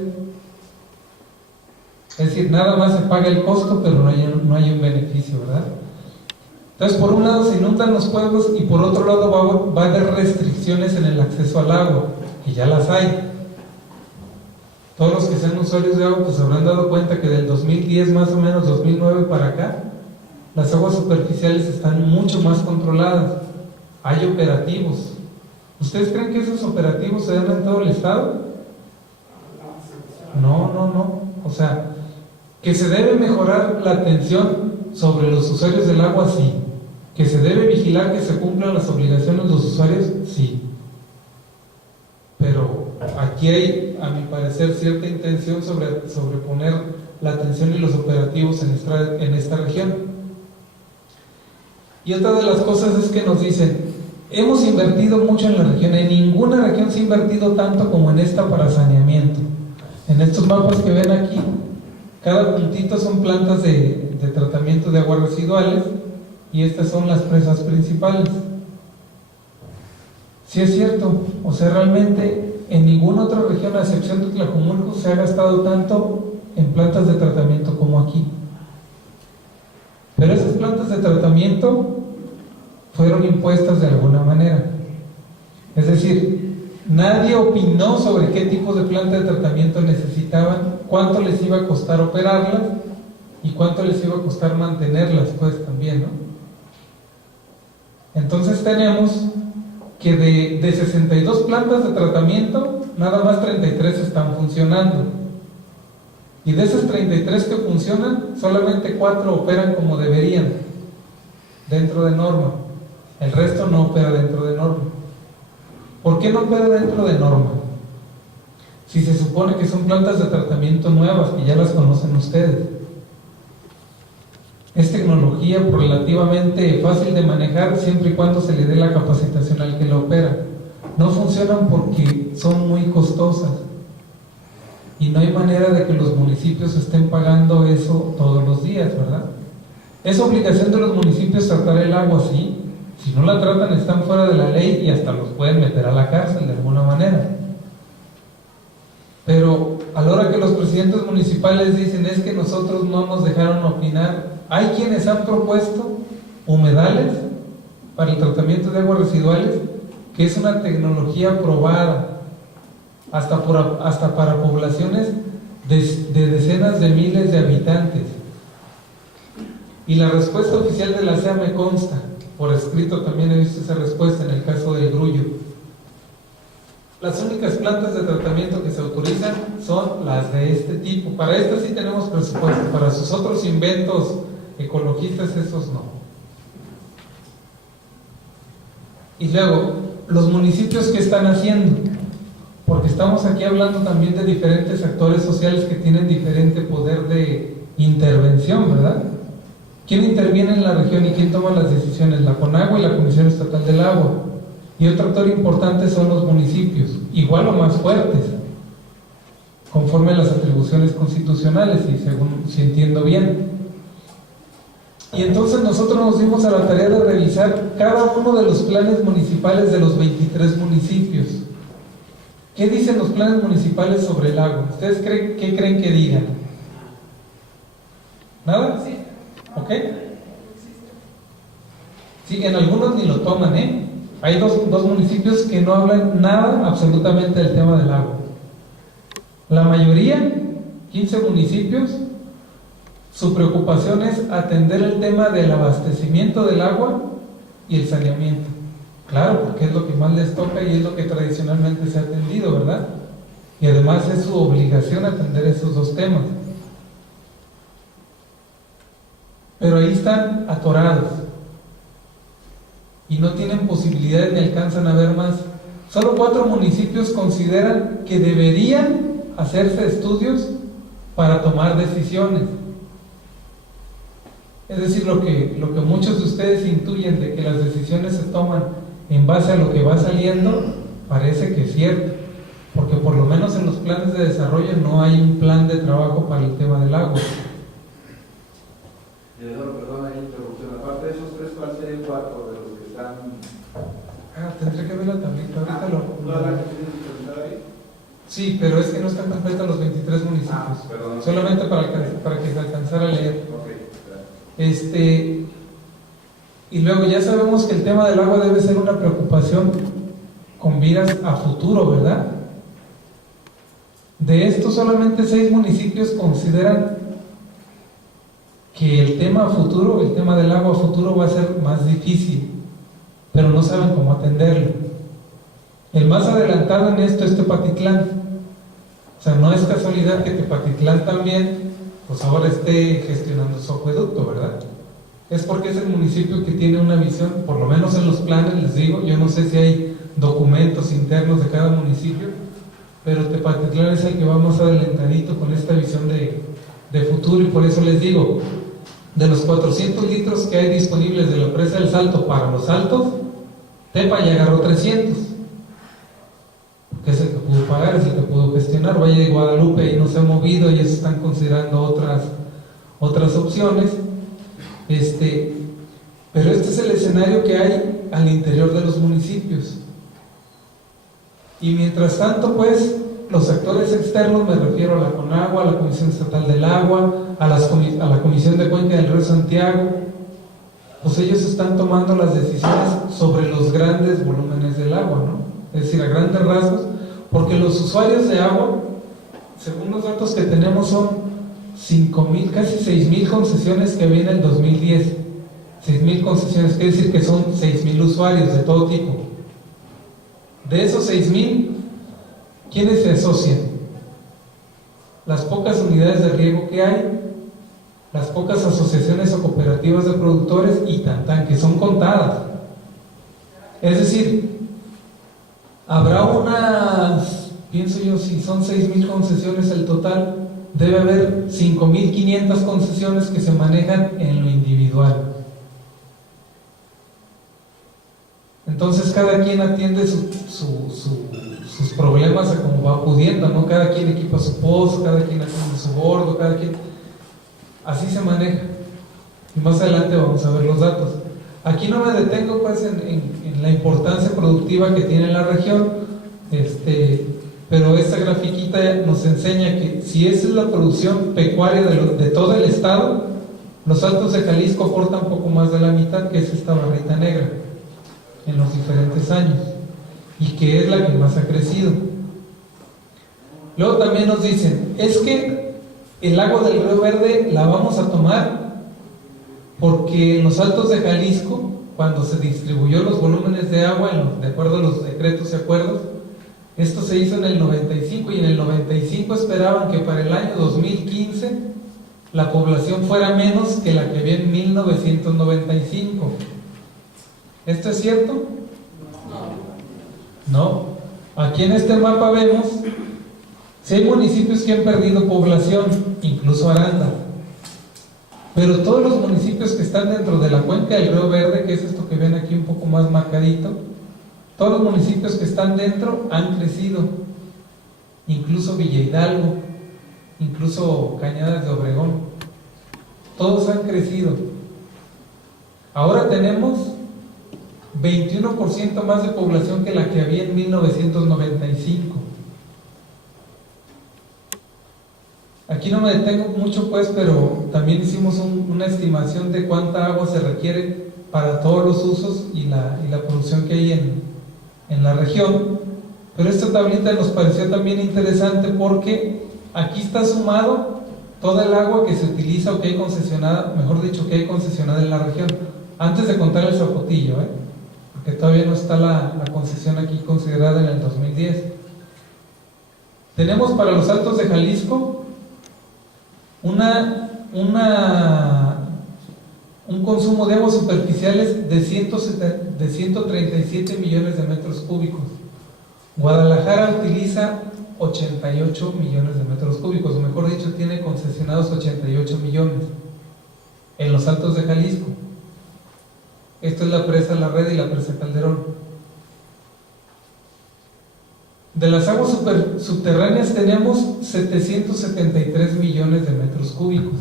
es decir, nada más se paga el costo, pero no hay un beneficio, ¿verdad? Entonces, por un lado se inundan los pueblos y por otro lado va a haber restricciones en el acceso al agua, que ya las hay. Todos los que sean usuarios de agua pues se habrán dado cuenta que del 2010 más o menos, 2009 para acá, las aguas superficiales están mucho más controladas. Hay operativos. ¿Ustedes creen que esos operativos se dan en todo el estado? No. O sea, que se debe mejorar la atención sobre los usuarios del agua, sí. Que se debe vigilar que se cumplan las obligaciones de los usuarios, sí. Pero aquí hay, a mi parecer, cierta intención sobre poner la atención y los operativos en esta región. Y otra de las cosas es que nos dicen, hemos invertido mucho en la región, en ninguna región se ha invertido tanto como en esta para saneamiento. En estos mapas que ven aquí, cada puntito son plantas de tratamiento de aguas residuales y estas son las presas principales. Sí es cierto, o sea, realmente en ninguna otra región, a excepción de Tlajomulco, se ha gastado tanto en plantas de tratamiento como aquí. Pero esas plantas de tratamiento fueron impuestas de alguna manera. Es decir, nadie opinó sobre qué tipo de planta de tratamiento necesitaban, cuánto les iba a costar operarlas y cuánto les iba a costar mantenerlas, pues también, ¿no? Entonces tenemos que de 62 plantas de tratamiento, nada más 33 están funcionando. Y de esas 33 que funcionan, solamente 4 operan como deberían, dentro de norma. El resto no opera dentro de norma. ¿Por qué no opera dentro de norma? Si se supone que son plantas de tratamiento nuevas, que ya las conocen ustedes. Es tecnología relativamente fácil de manejar siempre y cuando se le dé la capacitación al que la opera. No funcionan porque son muy costosas y no hay manera de que los municipios estén pagando eso todos los días, ¿verdad? Es obligación de los municipios tratar el agua, sí. Si no la tratan están fuera de la ley y hasta los pueden meter a la cárcel de alguna manera. Pero a la hora que los presidentes municipales dicen es que nosotros no nos dejaron opinar, hay quienes han propuesto humedales para el tratamiento de aguas residuales, que es una tecnología probada hasta para poblaciones de decenas de miles de habitantes. Y la respuesta oficial de la SEA me consta, por escrito también he visto esa respuesta en el caso del Grullo. Las únicas plantas de tratamiento que se autorizan son las de este tipo. Para estas sí tenemos presupuesto, para sus otros inventos ecologistas esos no. Y luego, los municipios, ¿qué están haciendo? Porque estamos aquí hablando también de diferentes actores sociales que tienen diferente poder de intervención, ¿verdad? ¿Quién interviene en la región y quién toma las decisiones? La CONAGUA y la Comisión Estatal del Agua. Y otro actor importante son los municipios, igual o más fuertes, conforme a las atribuciones constitucionales, y según si entiendo bien. Y entonces nosotros nos dimos a la tarea de revisar cada uno de los planes municipales de los 23 municipios. ¿Qué dicen los planes municipales sobre el agua? ¿Ustedes qué creen que digan? ¿Nada? Sí. ¿Ok? Sí, en algunos ni lo toman, ¿eh? Hay dos municipios que no hablan nada absolutamente del tema del agua. La mayoría, 15 municipios, su preocupación es atender el tema del abastecimiento del agua y el saneamiento. Claro, porque es lo que más les toca y es lo que tradicionalmente se ha atendido, ¿verdad? Y además es su obligación atender esos dos temas. Pero ahí están atorados y no tienen posibilidades ni alcanzan a ver más. Solo 4 municipios consideran que deberían hacerse estudios para tomar decisiones. Es decir, lo que muchos de ustedes intuyen de que las decisiones se toman en base a lo que va saliendo, parece que es cierto, porque por lo menos en los planes de desarrollo no hay un plan de trabajo para el tema del agua. Perdón, hay interrupción. Aparte de esos 3, ¿cuál sería el 4 de los que están? Tendré que ver la tablita. Ahorita ¿No es la que tienes que presentar ahí? Sí, pero es que no están completos los 23 municipios. Perdón. Solamente para que se alcanzara a leer. Y luego ya sabemos que el tema del agua debe ser una preocupación con miras a futuro, ¿verdad? De estos, solamente 6 municipios consideran que el tema futuro, el tema del agua futuro, va a ser más difícil, pero no saben cómo atenderlo. El más adelantado en esto es Tepatitlán. O sea, no es casualidad que Tepatitlán también, pues ahora esté gestionando su acueducto, ¿verdad? Es porque es el municipio que tiene una visión, por lo menos en los planes, les digo, yo no sé si hay documentos internos de cada municipio, pero Tepatitlán es el que va más adelantadito con esta visión de futuro, y por eso les digo, de los 400 litros que hay disponibles de la presa del Salto para los Altos, Tepa ya agarró 300, que es el que pudo pagar, es el que pudo gestionar. Valle de Guadalupe ahí no se ha movido, ellos están considerando otras opciones. Pero este es el escenario que hay al interior de los municipios. Y mientras tanto, pues, los actores externos, me refiero a la CONAGUA, a la Comisión Estatal del Agua, a la Comisión de Cuenca del Río Santiago, pues ellos están tomando las decisiones sobre los grandes volúmenes del agua, ¿no? Es decir, a grandes rasgos, porque los usuarios de agua, según los datos que tenemos, son 5,000, casi 6,000 concesiones que había en el 2010. 6,000 concesiones, quiere decir que son 6,000 usuarios de todo tipo. De esos 6,000, ¿quiénes se asocian? Las pocas unidades de riego que hay, las pocas asociaciones o cooperativas de productores y que son contadas. Es decir, habrá unas, pienso yo, si son 6,000 concesiones el total, debe haber 5,500 concesiones que se manejan en lo individual. Entonces cada quien atiende sus problemas a como va pudiendo, ¿no? Cada quien equipa su pozo, cada quien atiende su bordo, cada quien... Así se maneja. Y más adelante vamos a ver los datos. Aquí no me detengo pues en la importancia productiva que tiene la región, pero esta grafiquita nos enseña que si esa es la producción pecuaria de todo el estado, los Altos de Jalisco aportan poco más de la mitad, que es esta barrita negra, en los diferentes años, y que es la que más ha crecido. Luego también nos dicen, es que el agua del Río Verde la vamos a tomar porque en los Altos de Jalisco, cuando se distribuyó los volúmenes de agua, de acuerdo a los decretos y acuerdos, esto se hizo en el 95, y en el 95 esperaban que para el año 2015 la población fuera menos que la que había en 1995. ¿Esto es cierto? No. Aquí en este mapa vemos si hay municipios que han perdido población, incluso Aranda, pero todos los municipios que están dentro de la cuenca del Río Verde, que es esto que ven aquí un poco más marcadito, todos los municipios que están dentro han crecido, incluso Villa Hidalgo, incluso Cañadas de Obregón, todos han crecido. Ahora tenemos 21% más de población que la que había en 1995. Aquí no me detengo mucho pues, pero también hicimos una estimación de cuánta agua se requiere para todos los usos y la producción que hay en la región. Pero esta tablita nos pareció también interesante porque aquí está sumado toda el agua que se utiliza o que hay concesionada, mejor dicho, que hay concesionada en la región, antes de contar el Zapotillo, porque todavía no está la concesión aquí considerada en el 2010. Tenemos para los Altos de Jalisco un consumo de aguas superficiales de 137 millones de metros cúbicos. Guadalajara utiliza 88 millones de metros cúbicos, o mejor dicho, tiene concesionados 88 millones en los Altos de Jalisco. Esto es la presa La Red y la presa Calderón. De las aguas subterráneas tenemos 773 millones de metros cúbicos.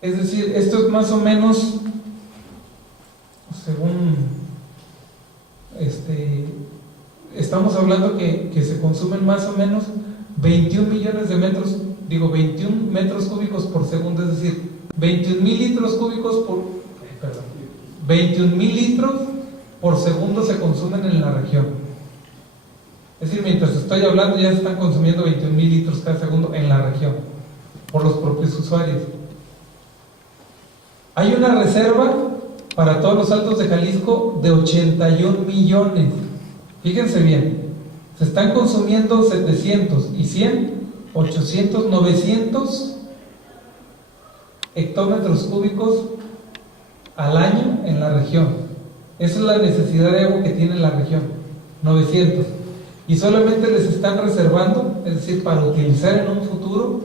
Es decir, esto es más o menos, según estamos hablando que se consumen más o menos 21 metros cúbicos por segundo, es decir, 21,000 litros cúbicos 21,000 litros por segundo se consumen en la región. Es decir, mientras estoy hablando ya se están consumiendo 21,000 litros cada segundo en la región por los propios usuarios. Hay una reserva para todos los Altos de Jalisco de 81 millones. Fíjense bien, se están consumiendo 700 y 100, 800, 900 hectómetros cúbicos al año en la región. Esa es la necesidad de agua que tiene la región, 900. Y solamente les están reservando, es decir, para utilizar en un futuro,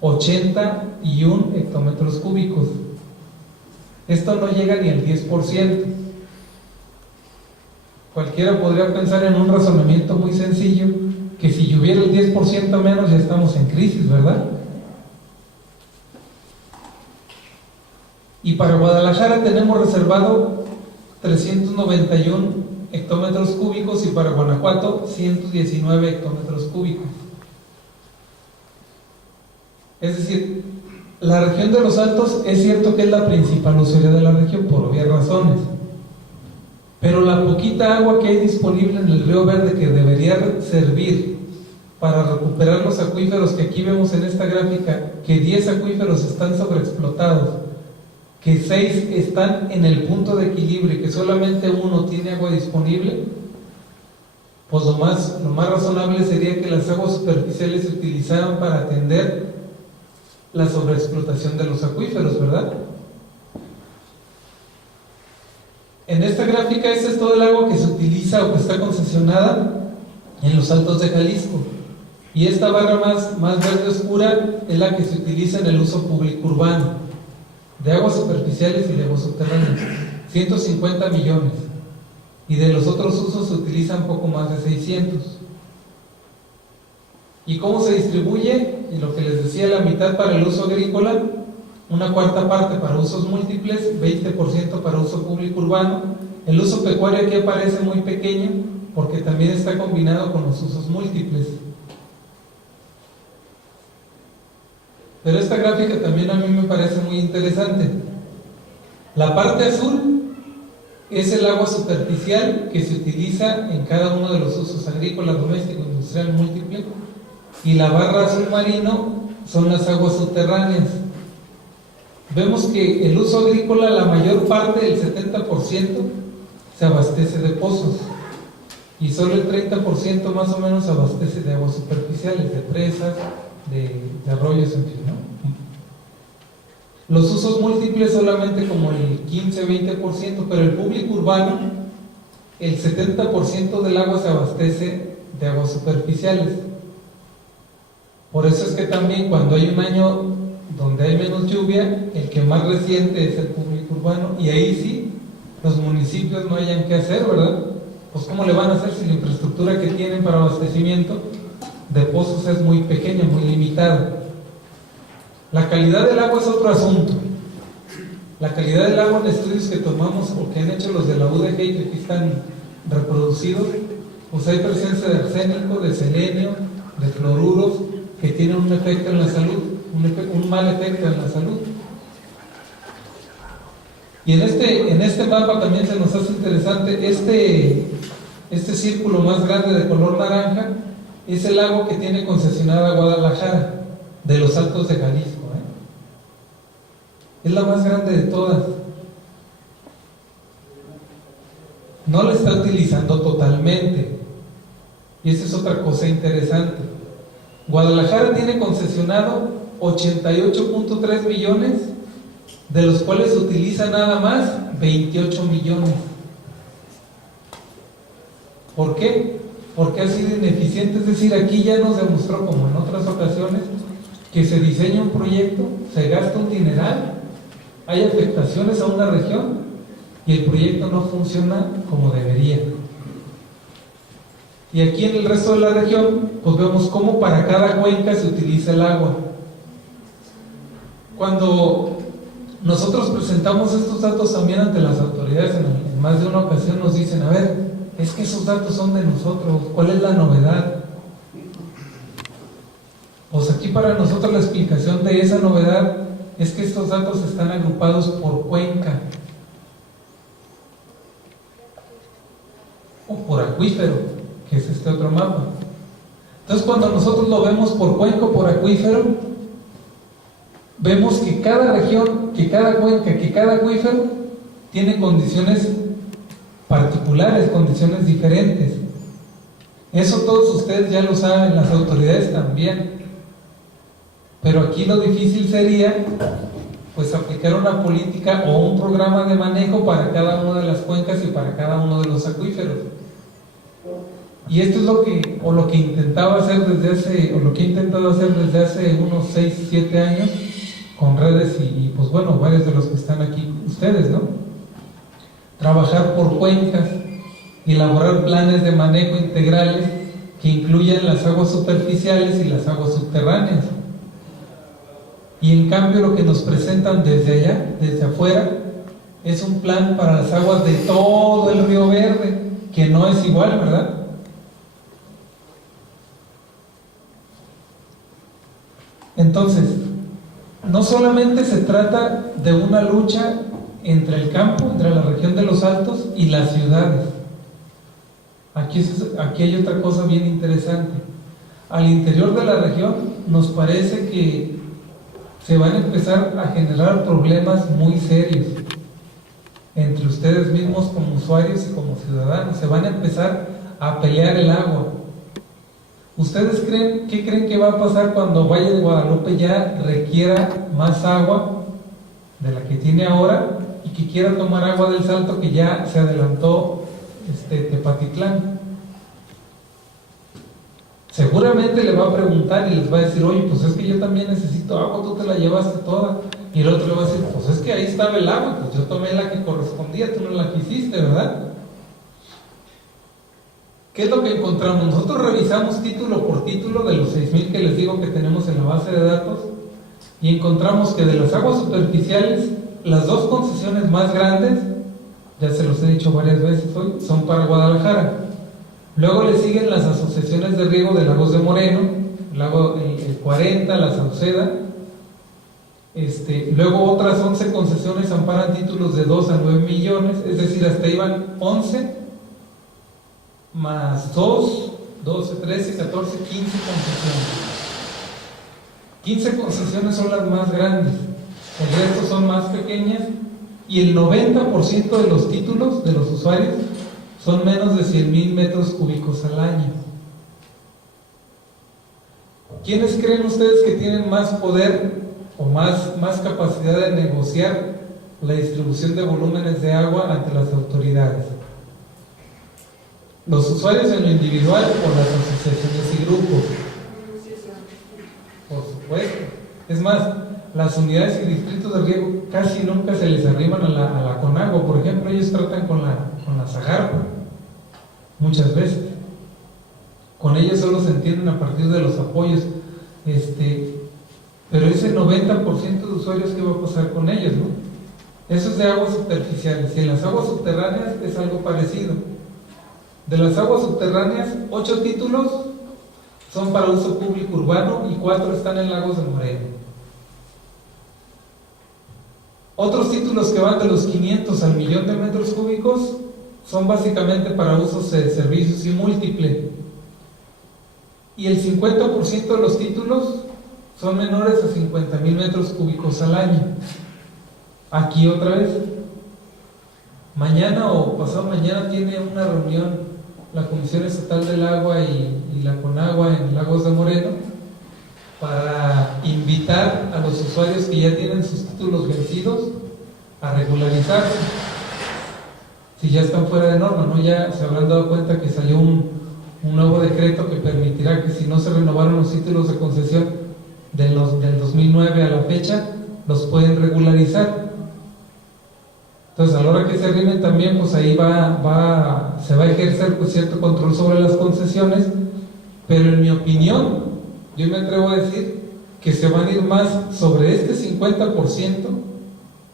81 hectómetros cúbicos. Esto no llega ni al 10%. Cualquiera podría pensar en un razonamiento muy sencillo, que si lloviera el 10% menos ya estamos en crisis, ¿verdad? Y para Guadalajara tenemos reservado 391 hectómetros cúbicos y para Guanajuato 119 hectómetros cúbicos. Es decir, la región de los Altos es cierto que es la principal usuaria de la región por obvias razones, pero la poquita agua que hay disponible en el Río Verde, que debería servir para recuperar los acuíferos que aquí vemos en esta gráfica, que 10 acuíferos están sobreexplotados, que 6 están en el punto de equilibrio y que solamente uno tiene agua disponible, pues lo más razonable sería que las aguas superficiales se utilizaran para atender la sobreexplotación de los acuíferos, ¿verdad? En esta gráfica, este es todo el agua que se utiliza o que está concesionada en los Altos de Jalisco, y esta barra más verde oscura es la que se utiliza en el uso público urbano, de aguas superficiales y de aguas subterráneas, 150 millones, y de los otros usos se utilizan poco más de 600. ¿Y cómo se distribuye? Y lo que les decía, la mitad para el uso agrícola, una cuarta parte para usos múltiples, 20% para uso público urbano. El uso pecuario aquí aparece muy pequeño porque también está combinado con los usos múltiples. Pero esta gráfica también a mí me parece muy interesante. La parte azul es el agua superficial que se utiliza en cada uno de los usos agrícola, doméstico, industrial, múltiple, y la barra azul marino son las aguas subterráneas. Vemos que el uso agrícola, la mayor parte, del 70%, se abastece de pozos, y solo el 30% más o menos se abastece de aguas superficiales, de presas, de arroyos, en fin, ¿no? Los usos múltiples solamente como el 15-20%, pero el público urbano, el 70% del agua se abastece de aguas superficiales. Por eso es que también cuando hay un año donde hay menos lluvia, el que más resiente es el público urbano, y ahí sí, los municipios no hayan qué hacer, ¿verdad? Pues ¿cómo le van a hacer si la infraestructura que tienen para abastecimiento de pozos es muy pequeña, muy limitada? La calidad del agua es otro asunto. La calidad del agua en estudios que tomamos o que han hecho los de la UDG y que aquí están reproducidos, pues hay presencia de arsénico, de selenio, de fluoruros que tienen un efecto en la salud, un mal efecto en la salud. Y en este mapa también se nos hace interesante este círculo más grande de color naranja, es el agua que tiene concesionada Guadalajara, de los Altos de Jalisco. Es la más grande de todas. No la está utilizando totalmente, y esa es otra cosa interesante. Guadalajara tiene concesionado 88.3 millones, de los cuales utiliza nada más 28 millones. ¿Por qué? Porque ha sido ineficiente. Es decir, aquí ya nos demostró, como en otras ocasiones, que se diseña un proyecto, se gasta un dineral, hay afectaciones a una región y el proyecto no funciona como debería. Y aquí en el resto de la región, pues vemos cómo para cada cuenca se utiliza el agua. Cuando nosotros presentamos estos datos también ante las autoridades, en más de una ocasión nos dicen, a ver, es que esos datos son de nosotros, ¿cuál es la novedad? Pues aquí para nosotros la explicación de esa novedad es que estos datos están agrupados por cuenca o por acuífero, que es este otro mapa. Entonces cuando nosotros lo vemos por cuenca o por acuífero, vemos que cada región, que cada cuenca, que cada acuífero tiene condiciones particulares, condiciones diferentes. Eso todos ustedes ya lo saben, las autoridades también. Pero aquí lo difícil sería pues aplicar una política o un programa de manejo para cada una de las cuencas y para cada uno de los acuíferos. Y esto es lo que intentaba hacer lo que he intentado hacer desde hace unos 6-7 años con redes y pues bueno, varios de los que están aquí ustedes, ¿no? Trabajar por cuencas y elaborar planes de manejo integrales que incluyan las aguas superficiales y las aguas subterráneas. Y en cambio lo que nos presentan desde allá, desde afuera, es un plan para las aguas de todo el Río Verde, que no es igual, ¿verdad? Entonces, no solamente se trata de una lucha entre el campo, entre la región de los Altos y las ciudades. Aquí hay otra cosa bien interesante. Al interior de la región nos parece que se van a empezar a generar problemas muy serios entre ustedes mismos como usuarios y como ciudadanos. Se van a empezar a pelear el agua. ¿Ustedes qué creen que va a pasar cuando Valle de Guadalupe ya requiera más agua de la que tiene ahora y que quiera tomar agua del Salto, que ya se adelantó Tepatitlán? Seguramente le va a preguntar y les va a decir, oye, pues es que yo también necesito agua, tú te la llevaste toda. Y el otro le va a decir, pues es que ahí estaba el agua, pues yo tomé la que correspondía, tú no la quisiste, ¿verdad? ¿Qué es lo que encontramos? Nosotros revisamos título por título de los 6,000 que les digo que tenemos en la base de datos y encontramos que de las aguas superficiales, las dos concesiones más grandes, ya se los he dicho varias veces hoy, son para Guadalajara. Luego le siguen las asociaciones de riego de Lagos de Moreno, el 40, la Sauceda, Luego otras 11 concesiones amparan títulos de 2 a 9 millones, es decir, hasta iban 11 más 2, 12, 13, 14, 15 concesiones. 15 concesiones son las más grandes, el resto son más pequeñas, y el 90% de los títulos de los usuarios son menos de 100,000 metros cúbicos al año. ¿Quiénes creen ustedes que tienen más poder o más capacidad de negociar la distribución de volúmenes de agua ante las autoridades? ¿Los usuarios en lo individual o las asociaciones y grupos? Por supuesto. Es más, las unidades y distritos de riego casi nunca se les arriman a la Conagua. Por ejemplo, ellos tratan con la Zagarpa muchas veces. Con ellos solo se entienden a partir de los apoyos. Pero ese 90% de usuarios, ¿qué va a pasar con ellos, no? Eso es de aguas superficiales. Y en las aguas subterráneas es algo parecido. De las aguas subterráneas, 8 títulos son para uso público urbano y 4 están en Lagos de Moreno. Otros títulos que van de los 500 al millón de metros cúbicos son básicamente para usos de servicios y múltiple. Y el 50% de los títulos son menores a 50,000 metros cúbicos al año. Aquí otra vez, mañana o pasado mañana tiene una reunión la Comisión Estatal del Agua y la Conagua en Lagos de Moreno para invitar a los usuarios que ya tienen sus títulos vencidos a regularizarse, si ya están fuera de norma, ¿no? Ya se habrán dado cuenta que salió un nuevo decreto que permitirá que si no se renovaron los títulos de concesión del 2009 a la fecha, los pueden regularizar. Entonces, a la hora que se arrimen también, pues ahí se va a ejercer pues cierto control sobre las concesiones, pero en mi opinión, yo me atrevo a decir que se van a ir más sobre este 50%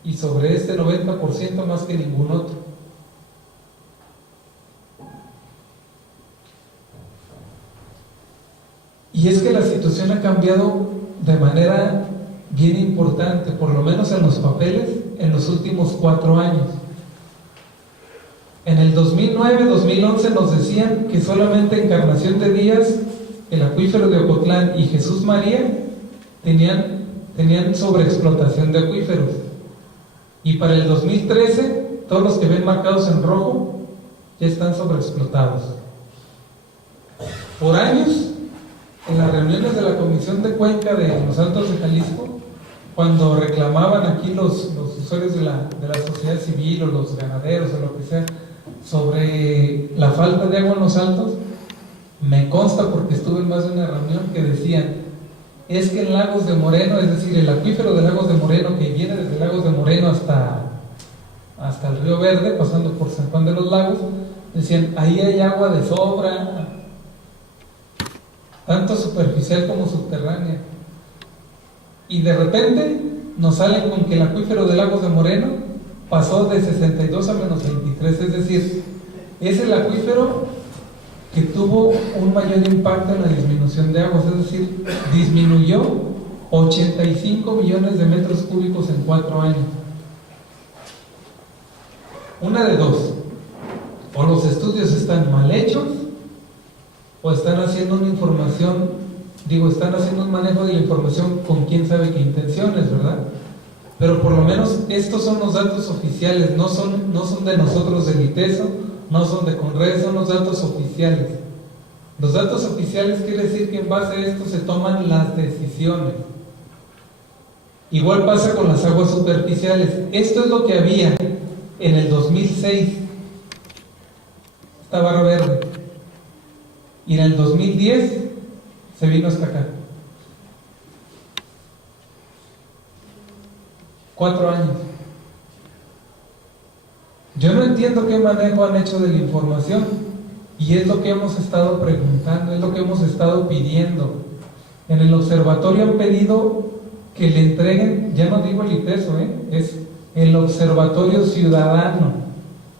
y sobre este 90% más que ningún otro. Y es que la situación ha cambiado de manera bien importante, por lo menos en los papeles, en los últimos 4 años. En el 2009-2011 nos decían que solamente Encarnación de Díaz, el acuífero de Ocotlán y Jesús María tenían sobreexplotación de acuíferos. Y para el 2013, todos los que ven marcados en rojo ya están sobreexplotados. Por años, en las reuniones de la Comisión de Cuenca de los Altos de Jalisco, cuando reclamaban aquí los usuarios de la sociedad civil o los ganaderos o lo que sea sobre la falta de agua en los altos, me consta porque estuve en más de una reunión que decían, es que en Lagos de Moreno, es decir, el acuífero de Lagos de Moreno, que viene desde Lagos de Moreno hasta el Río Verde, pasando por San Juan de los Lagos, decían, ahí hay agua de sobra, tanto superficial como subterránea. Y de repente nos salen con que el acuífero de Lagos de Moreno pasó de 62 a menos 23, es decir, es el acuífero que tuvo un mayor impacto en la disminución de aguas, es decir, disminuyó 85 millones de metros cúbicos en 4 años. Una de dos, o los estudios están mal hechos, o están haciendo una información, están haciendo un manejo de la información con quién sabe qué intenciones, ¿verdad? Pero por lo menos estos son los datos oficiales, no son de nosotros del ITESO, no son de Conred, son los datos oficiales. Los datos oficiales quiere decir que en base a esto se toman las decisiones. Igual pasa con las aguas superficiales. Esto es lo que había en el 2006, esta barra verde, y en el 2010 se vino hasta acá. 4 años. Yo no entiendo qué manejo han hecho de la información, y es lo que hemos estado preguntando, es lo que hemos estado pidiendo. En el observatorio han pedido que le entreguen, ya no digo el ITESO, es el observatorio ciudadano,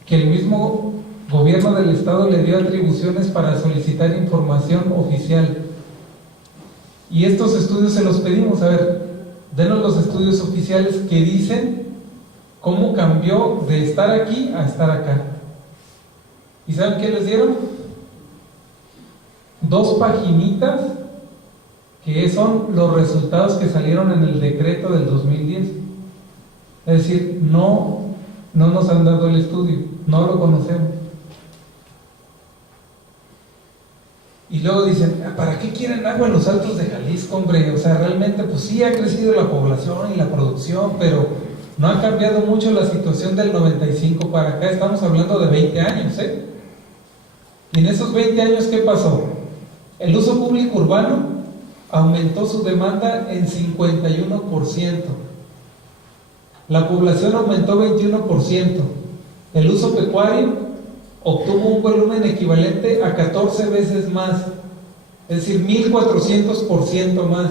que el mismo gobierno del estado le dio atribuciones para solicitar información oficial. Y estos estudios se los pedimos, a ver, denos los estudios oficiales que dicen cómo cambió de estar aquí a estar acá. ¿Y saben qué les dieron? 2 paginitas que son los resultados que salieron en el decreto del 2010. Es decir, no nos han dado el estudio, no lo conocemos. Y luego dicen, ¿para qué quieren agua en los Altos de Jalisco, hombre? O sea, realmente, pues sí ha crecido la población y la producción, pero no ha cambiado mucho la situación del 95 para acá. Estamos hablando de 20 años, ¿eh? Y en esos 20 años, ¿qué pasó? El uso público urbano aumentó su demanda en 51%. La población aumentó 21%. El uso pecuario obtuvo un volumen equivalente a 14 veces más, es decir, 1400% más.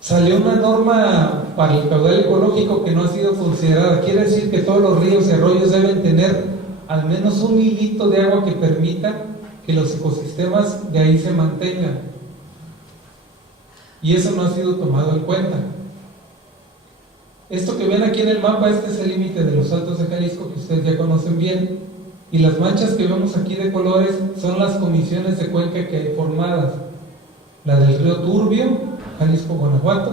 Salió una norma para el caudal ecológico que no ha sido considerada. Quiere decir que todos los ríos y arroyos deben tener al menos 1 hilito de agua que permita que los ecosistemas de ahí se mantengan. Y eso no ha sido tomado en cuenta. Esto que ven aquí en el mapa, este es el límite de los Altos de Jalisco, que ustedes ya conocen bien, y las manchas que vemos aquí de colores son las comisiones de cuenca que hay formadas: la del río Turbio, Jalisco, Guanajuato;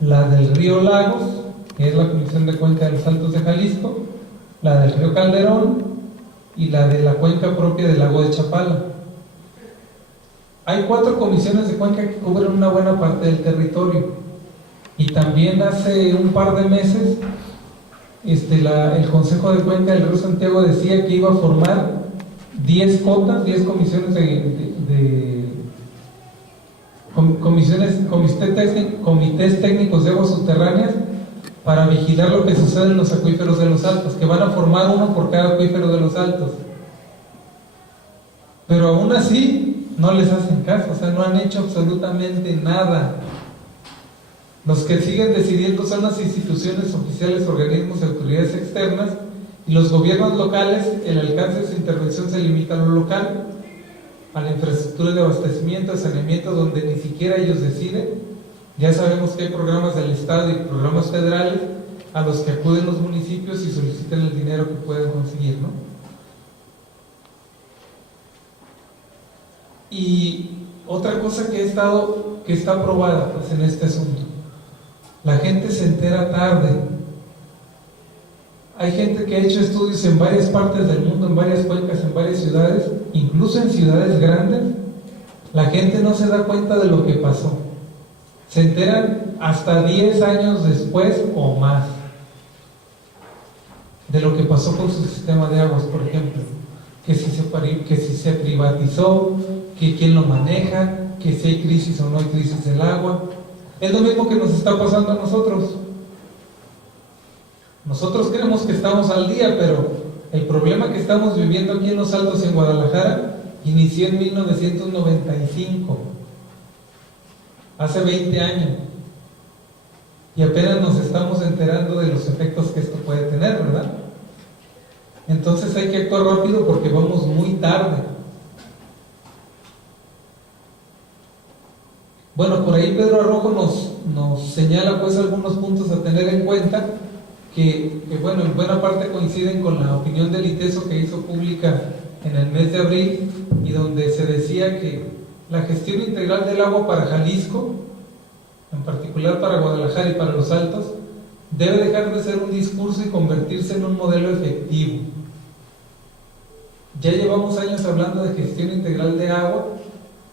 la del río Lagos, que es la comisión de cuenca de los Altos de Jalisco; la del río Calderón; y la de la cuenca propia del lago de Chapala. Hay 4 comisiones de cuenca que cubren una buena parte del territorio. Y también hace un par de meses el Consejo de Cuenca del Río Santiago decía que iba a formar 10 cotas, 10 comisiones comités técnicos de aguas subterráneas para vigilar lo que sucede en los acuíferos de los Altos, que van a formar uno por cada acuífero de los Altos. Pero aún así no les hacen caso, o sea, no han hecho absolutamente nada. Los que siguen decidiendo son las instituciones oficiales, organismos y autoridades externas, y los gobiernos locales. El alcance de su intervención se limita a lo local, a la infraestructura de abastecimiento, de saneamiento, donde ni siquiera ellos deciden. Ya sabemos que hay programas del Estado y programas federales a los que acuden los municipios y solicitan el dinero que pueden conseguir, ¿no? Y otra cosa que está probada pues en este asunto: la gente se entera tarde. Hay gente que ha hecho estudios en varias partes del mundo, en varias cuencas, en varias ciudades, incluso en ciudades grandes. La gente no se da cuenta de lo que pasó. Se enteran hasta 10 años después o más de lo que pasó con su sistema de aguas, por ejemplo. Que si se privatizó, que quién lo maneja, que si hay crisis o no hay crisis del agua. Es lo mismo que nos está pasando a nosotros. Nosotros creemos que estamos al día, pero el problema que estamos viviendo aquí en Los Altos, en Guadalajara, inició en 1995, hace 20 años, y apenas nos estamos enterando de los efectos que esto puede tener, ¿verdad? Entonces hay que actuar rápido porque vamos muy tarde. Bueno, por ahí Pedro Arrojo nos señala pues algunos puntos a tener en cuenta que bueno, en buena parte coinciden con la opinión del ITESO que hizo pública en el mes de abril, y donde se decía que la gestión integral del agua para Jalisco, en particular para Guadalajara y para Los Altos, debe dejar de ser un discurso y convertirse en un modelo efectivo. Ya llevamos años hablando de gestión integral de agua,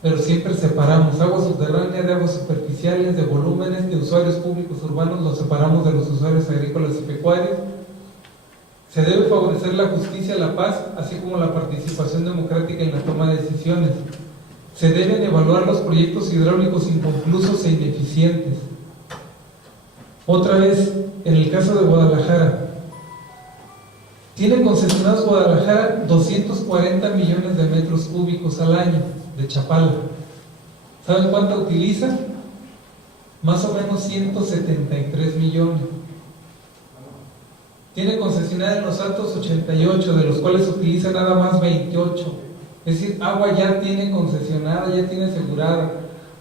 pero siempre separamos agua subterránea de aguas superficiales, de volúmenes, de usuarios públicos urbanos, los separamos de los usuarios agrícolas y pecuarios. Se debe favorecer la justicia, la paz, así como la participación democrática en la toma de decisiones. Se deben evaluar los proyectos hidráulicos inconclusos e ineficientes. Otra vez, en el caso de Guadalajara, tiene concesionados Guadalajara 240 millones de metros cúbicos al año de Chapala. ¿Saben cuánto utiliza? Más o menos 173 millones. Tiene concesionada en Los Altos 88, de los cuales utiliza nada más 28. Es decir, agua ya tiene concesionada, ya tiene asegurada.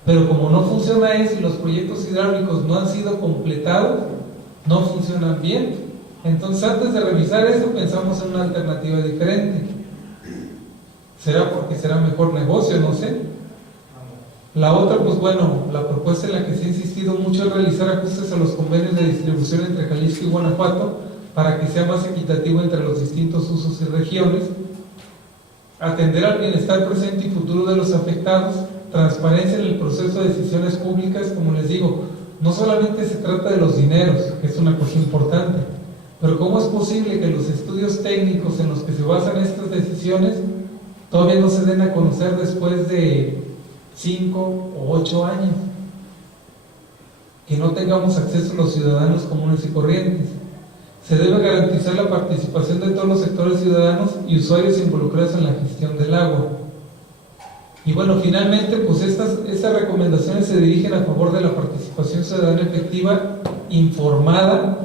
Pero como no funciona eso y los proyectos hidráulicos no han sido completados, no funcionan bien. Entonces, antes de revisar esto, pensamos en una alternativa diferente. ¿Será porque será mejor negocio? No sé. La otra, pues bueno, la propuesta en la que se ha insistido mucho es realizar ajustes a los convenios de distribución entre Jalisco y Guanajuato para que sea más equitativo entre los distintos usos y regiones, atender al bienestar presente y futuro de los afectados, transparencia en el proceso de decisiones públicas. Como les digo, no solamente se trata de los dineros, que es una cosa importante, pero ¿cómo es posible que los estudios técnicos en los que se basan estas decisiones todavía no se den a conocer después de 5 o 8 años? Que no tengamos acceso a los ciudadanos comunes y corrientes. Se debe garantizar la participación de todos los sectores ciudadanos y usuarios involucrados en la gestión del agua. Y bueno, finalmente, pues estas recomendaciones se dirigen a favor de la participación ciudadana efectiva, informada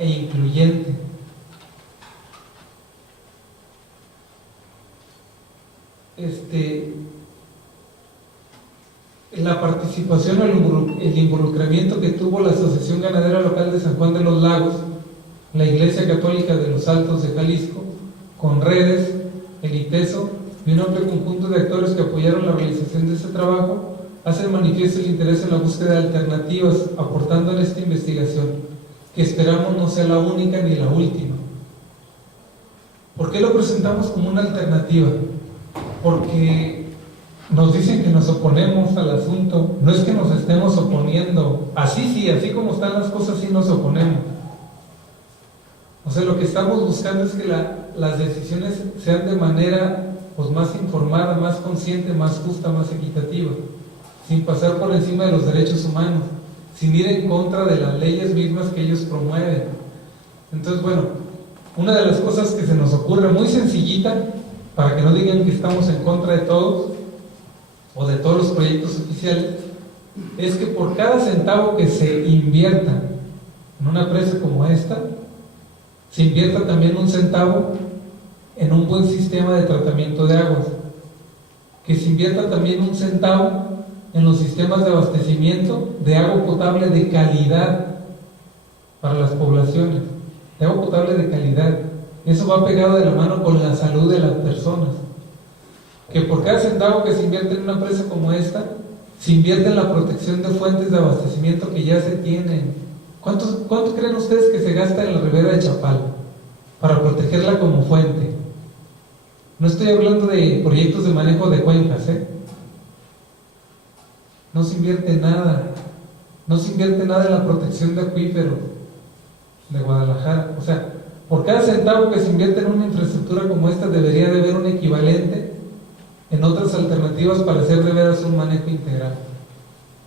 e incluyente. La participación o el involucramiento que tuvo la Asociación Ganadera Local de San Juan de los Lagos, la Iglesia Católica de los Altos de Jalisco, Conredes, el ITESO y un amplio conjunto de actores que apoyaron la realización de este trabajo, hacen manifiesto el interés en la búsqueda de alternativas, aportando en esta investigación, que esperamos no sea la única ni la última. ¿Por qué lo presentamos como una alternativa? Porque nos dicen que nos oponemos al asunto. No es que nos estemos oponiendo, así como están las cosas, sí nos oponemos. O sea, lo que estamos buscando es que las decisiones sean de manera pues más informada, más consciente, más justa, más equitativa, sin pasar por encima de los derechos humanos, sin ir en contra de las leyes mismas que ellos promueven. Entonces, bueno, una de las cosas que se nos ocurre muy sencillita, para que no digan que estamos en contra de todos o de todos los proyectos oficiales, es que por cada centavo que se invierta en una presa como esta, se invierta también un centavo en un buen sistema de tratamiento de aguas, que se invierta también un centavo en los sistemas de abastecimiento de agua potable de calidad para las poblaciones, de agua potable de calidad. Eso va pegado de la mano con la salud de las personas. Que por cada centavo que se invierte en una presa como esta, se invierte en la protección de fuentes de abastecimiento que ya se tienen. ¿Cuánto creen ustedes que se gasta en la ribera de Chapala para protegerla como fuente? No estoy hablando de proyectos de manejo de cuencas, No se invierte nada. No se invierte nada en la protección de acuíferos de Guadalajara. O sea, por cada centavo que se invierte en una infraestructura como esta, debería de haber un equivalente en otras alternativas para hacer de veras un manejo integral.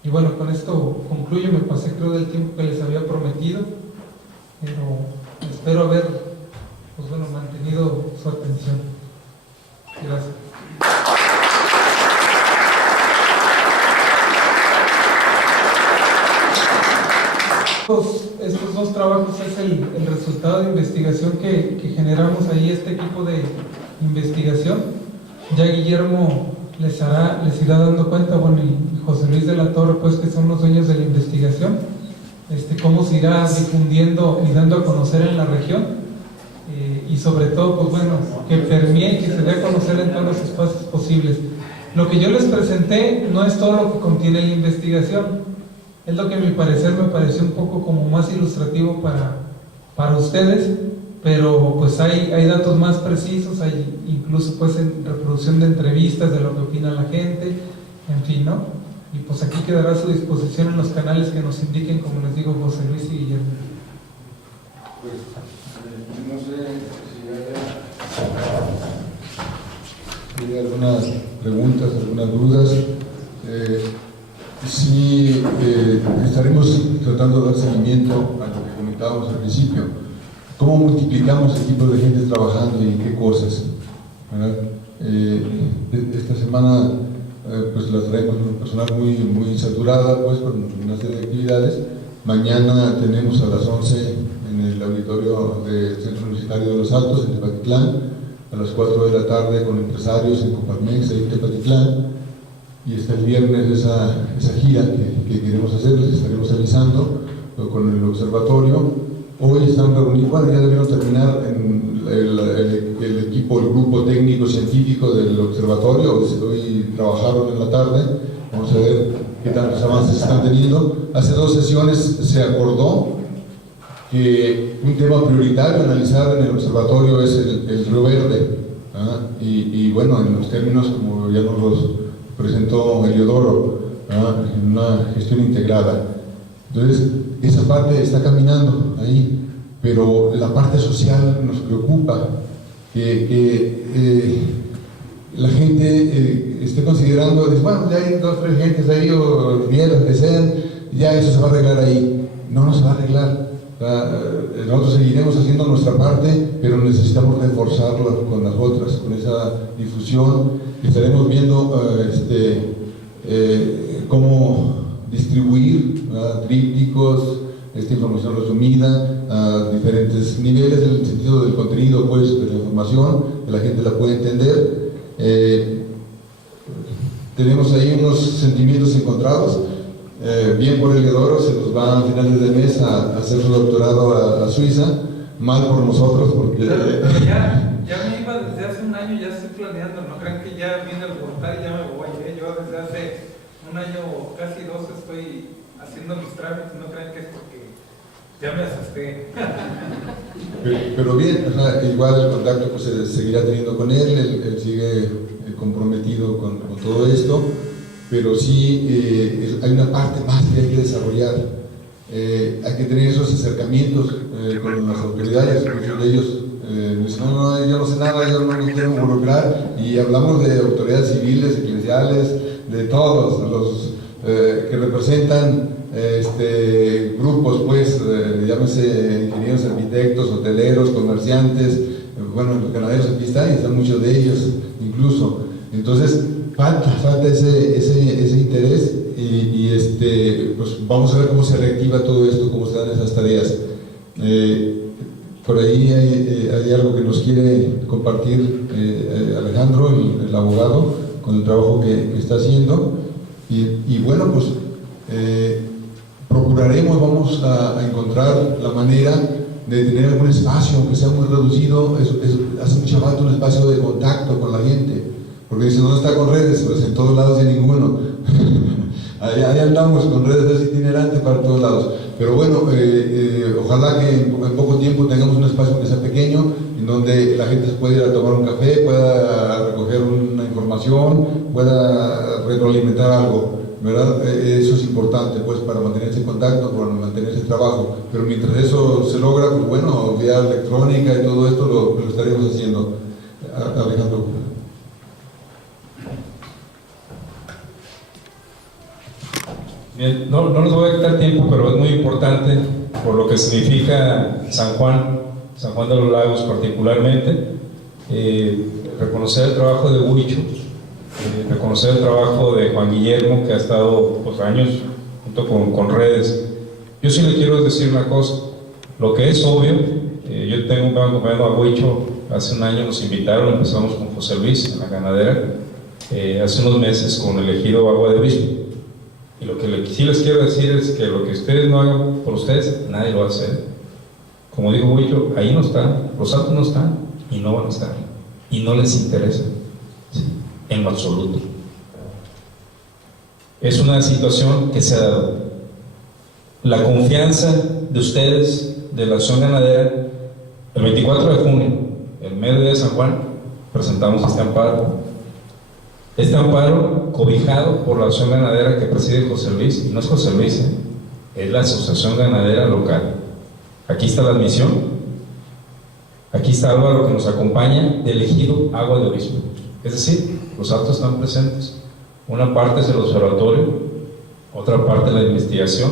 Y bueno, con esto concluyo. Me pasé creo del tiempo que les había prometido, pero espero haber mantenido su atención. Gracias. Estos dos trabajos es el resultado de investigación que generamos ahí, este equipo de investigación. Ya Guillermo les irá dando cuenta, y José Luis de la Torre, pues, que son los dueños de la investigación, cómo se irá difundiendo y dando a conocer en la región, y sobre todo, que permee y que se dé a conocer en todos los espacios posibles. Lo que yo les presenté no es todo lo que contiene la investigación, es lo que a mi parecer me pareció un poco como más ilustrativo para ustedes, pero pues hay datos más precisos, hay incluso pues en reproducción de entrevistas de lo que opina la gente, en fin, ¿no? Y pues aquí quedará a su disposición en los canales que nos indiquen, como les digo, José Luis y Guillermo. Pues, no sé si hay algunas preguntas, algunas dudas. Sí, estaremos tratando de dar seguimiento a lo que comentábamos al principio. ¿Cómo multiplicamos equipos de gente trabajando y en qué cosas? ¿Verdad? Esta semana pues la traemos un personal muy saturada, pues, con una serie de actividades. Mañana tenemos a las 11 en el auditorio del Centro Universitario de los Altos, en Tepatitlán, a las 4 de la tarde con empresarios en Coparmex, ahí en Tepatitlán, y hasta el viernes esa gira que queremos hacer, les estaremos avisando con el observatorio. Hoy están reunidos, bueno, ya debieron terminar en el equipo, el grupo técnico científico del observatorio. Hoy trabajaron en la tarde, vamos a ver qué tantos avances están teniendo. Hace 2 sesiones se acordó que un tema prioritario a analizar en el observatorio es el río Verde, y bueno, en los términos como ya nos los presentó Eliodoro, en una gestión integrada. Entonces, esa parte está caminando ahí, pero la parte social nos preocupa, que la gente esté considerando, bueno, ya hay 2 o 3 gentes ahí, o 10, lo que sean, ya eso se va a arreglar ahí. No se va a arreglar. Nosotros seguiremos haciendo nuestra parte, pero necesitamos reforzarlo con las otras, con esa difusión. Estaremos viendo cómo distribuir trípticos, esta información resumida a diferentes niveles en el sentido del contenido, pues, de la información, que la gente la pueda entender. Tenemos ahí unos sentimientos encontrados. Bien por Eliodoro, se nos va a finales de mes a hacer su doctorado a Suiza, mal por nosotros porque... Pero ya me iba desde hace un año, ya estoy planeando, no crean que ya viene el voluntario y ya me voy, yo desde hace un año, casi 2, estoy haciendo mis trámites, no crean que es porque ya me asusté. Pero bien, o sea, igual el contacto pues se seguirá teniendo con él sigue comprometido con todo esto. Pero sí hay una parte más que hay que desarrollar. Hay que tener esos acercamientos con las autoridades. Muchos de ellos dicen, no, yo no sé nada, yo no me quiero involucrar. Y hablamos de autoridades civiles, eclesiales, de todos los que representan grupos, pues, llámese ingenieros, arquitectos, hoteleros, comerciantes. Bueno, los ganaderos aquí están muchos de ellos incluso. Entonces, falta ese interés y pues vamos a ver cómo se reactiva todo esto, cómo se dan esas tareas. Por ahí hay algo que nos quiere compartir Alejandro, el abogado, con el trabajo que está haciendo. Y bueno, pues procuraremos, vamos a encontrar la manera de tener algún espacio, aunque sea muy reducido. Hace mucha falta un espacio de contacto con la gente. Porque dicen, ¿dónde está con redes? Pues en todos lados y en ninguno. Ahí andamos con redes itinerantes para todos lados. Pero bueno, ojalá que en poco tiempo tengamos un espacio que sea pequeño, en donde la gente se pueda ir a tomar un café, pueda recoger una información, pueda retroalimentar algo, ¿verdad? Eso es importante, pues, para mantener ese contacto, para mantener ese trabajo. Pero mientras eso se logra, pues bueno, vía electrónica y todo esto lo estaremos haciendo. Alejandro. Bien, no nos voy a quitar tiempo, pero es muy importante por lo que significa San Juan de los Lagos particularmente, reconocer el trabajo de Huicho, reconocer el trabajo de Juan Guillermo, que ha estado años junto con redes. Yo sí le quiero decir una cosa, lo que es obvio, yo tengo un compañero a Huicho, hace un año nos invitaron, empezamos con José Luis en la ganadera, hace unos meses con el ejido Agua de Obispo. Y lo que sí les quiero decir es que lo que ustedes no hagan por ustedes, nadie lo va a hacer. Como digo Huicho, ahí no están, los altos no están y no van a estar. Y no les interesa, ¿sí? En lo absoluto. Es una situación que se ha dado. La confianza de ustedes, de la acción ganadera, el 24 de junio, el mediodía de San Juan, presentamos este amparo. Este amparo cobijado por la acción ganadera que preside José Luis, y no es José Luis, es la asociación ganadera local. Aquí está la admisión, aquí está Álvaro que nos acompaña del ejido Agua de Obispo. Es decir, los actos están presentes. Una parte es el observatorio, otra parte la investigación,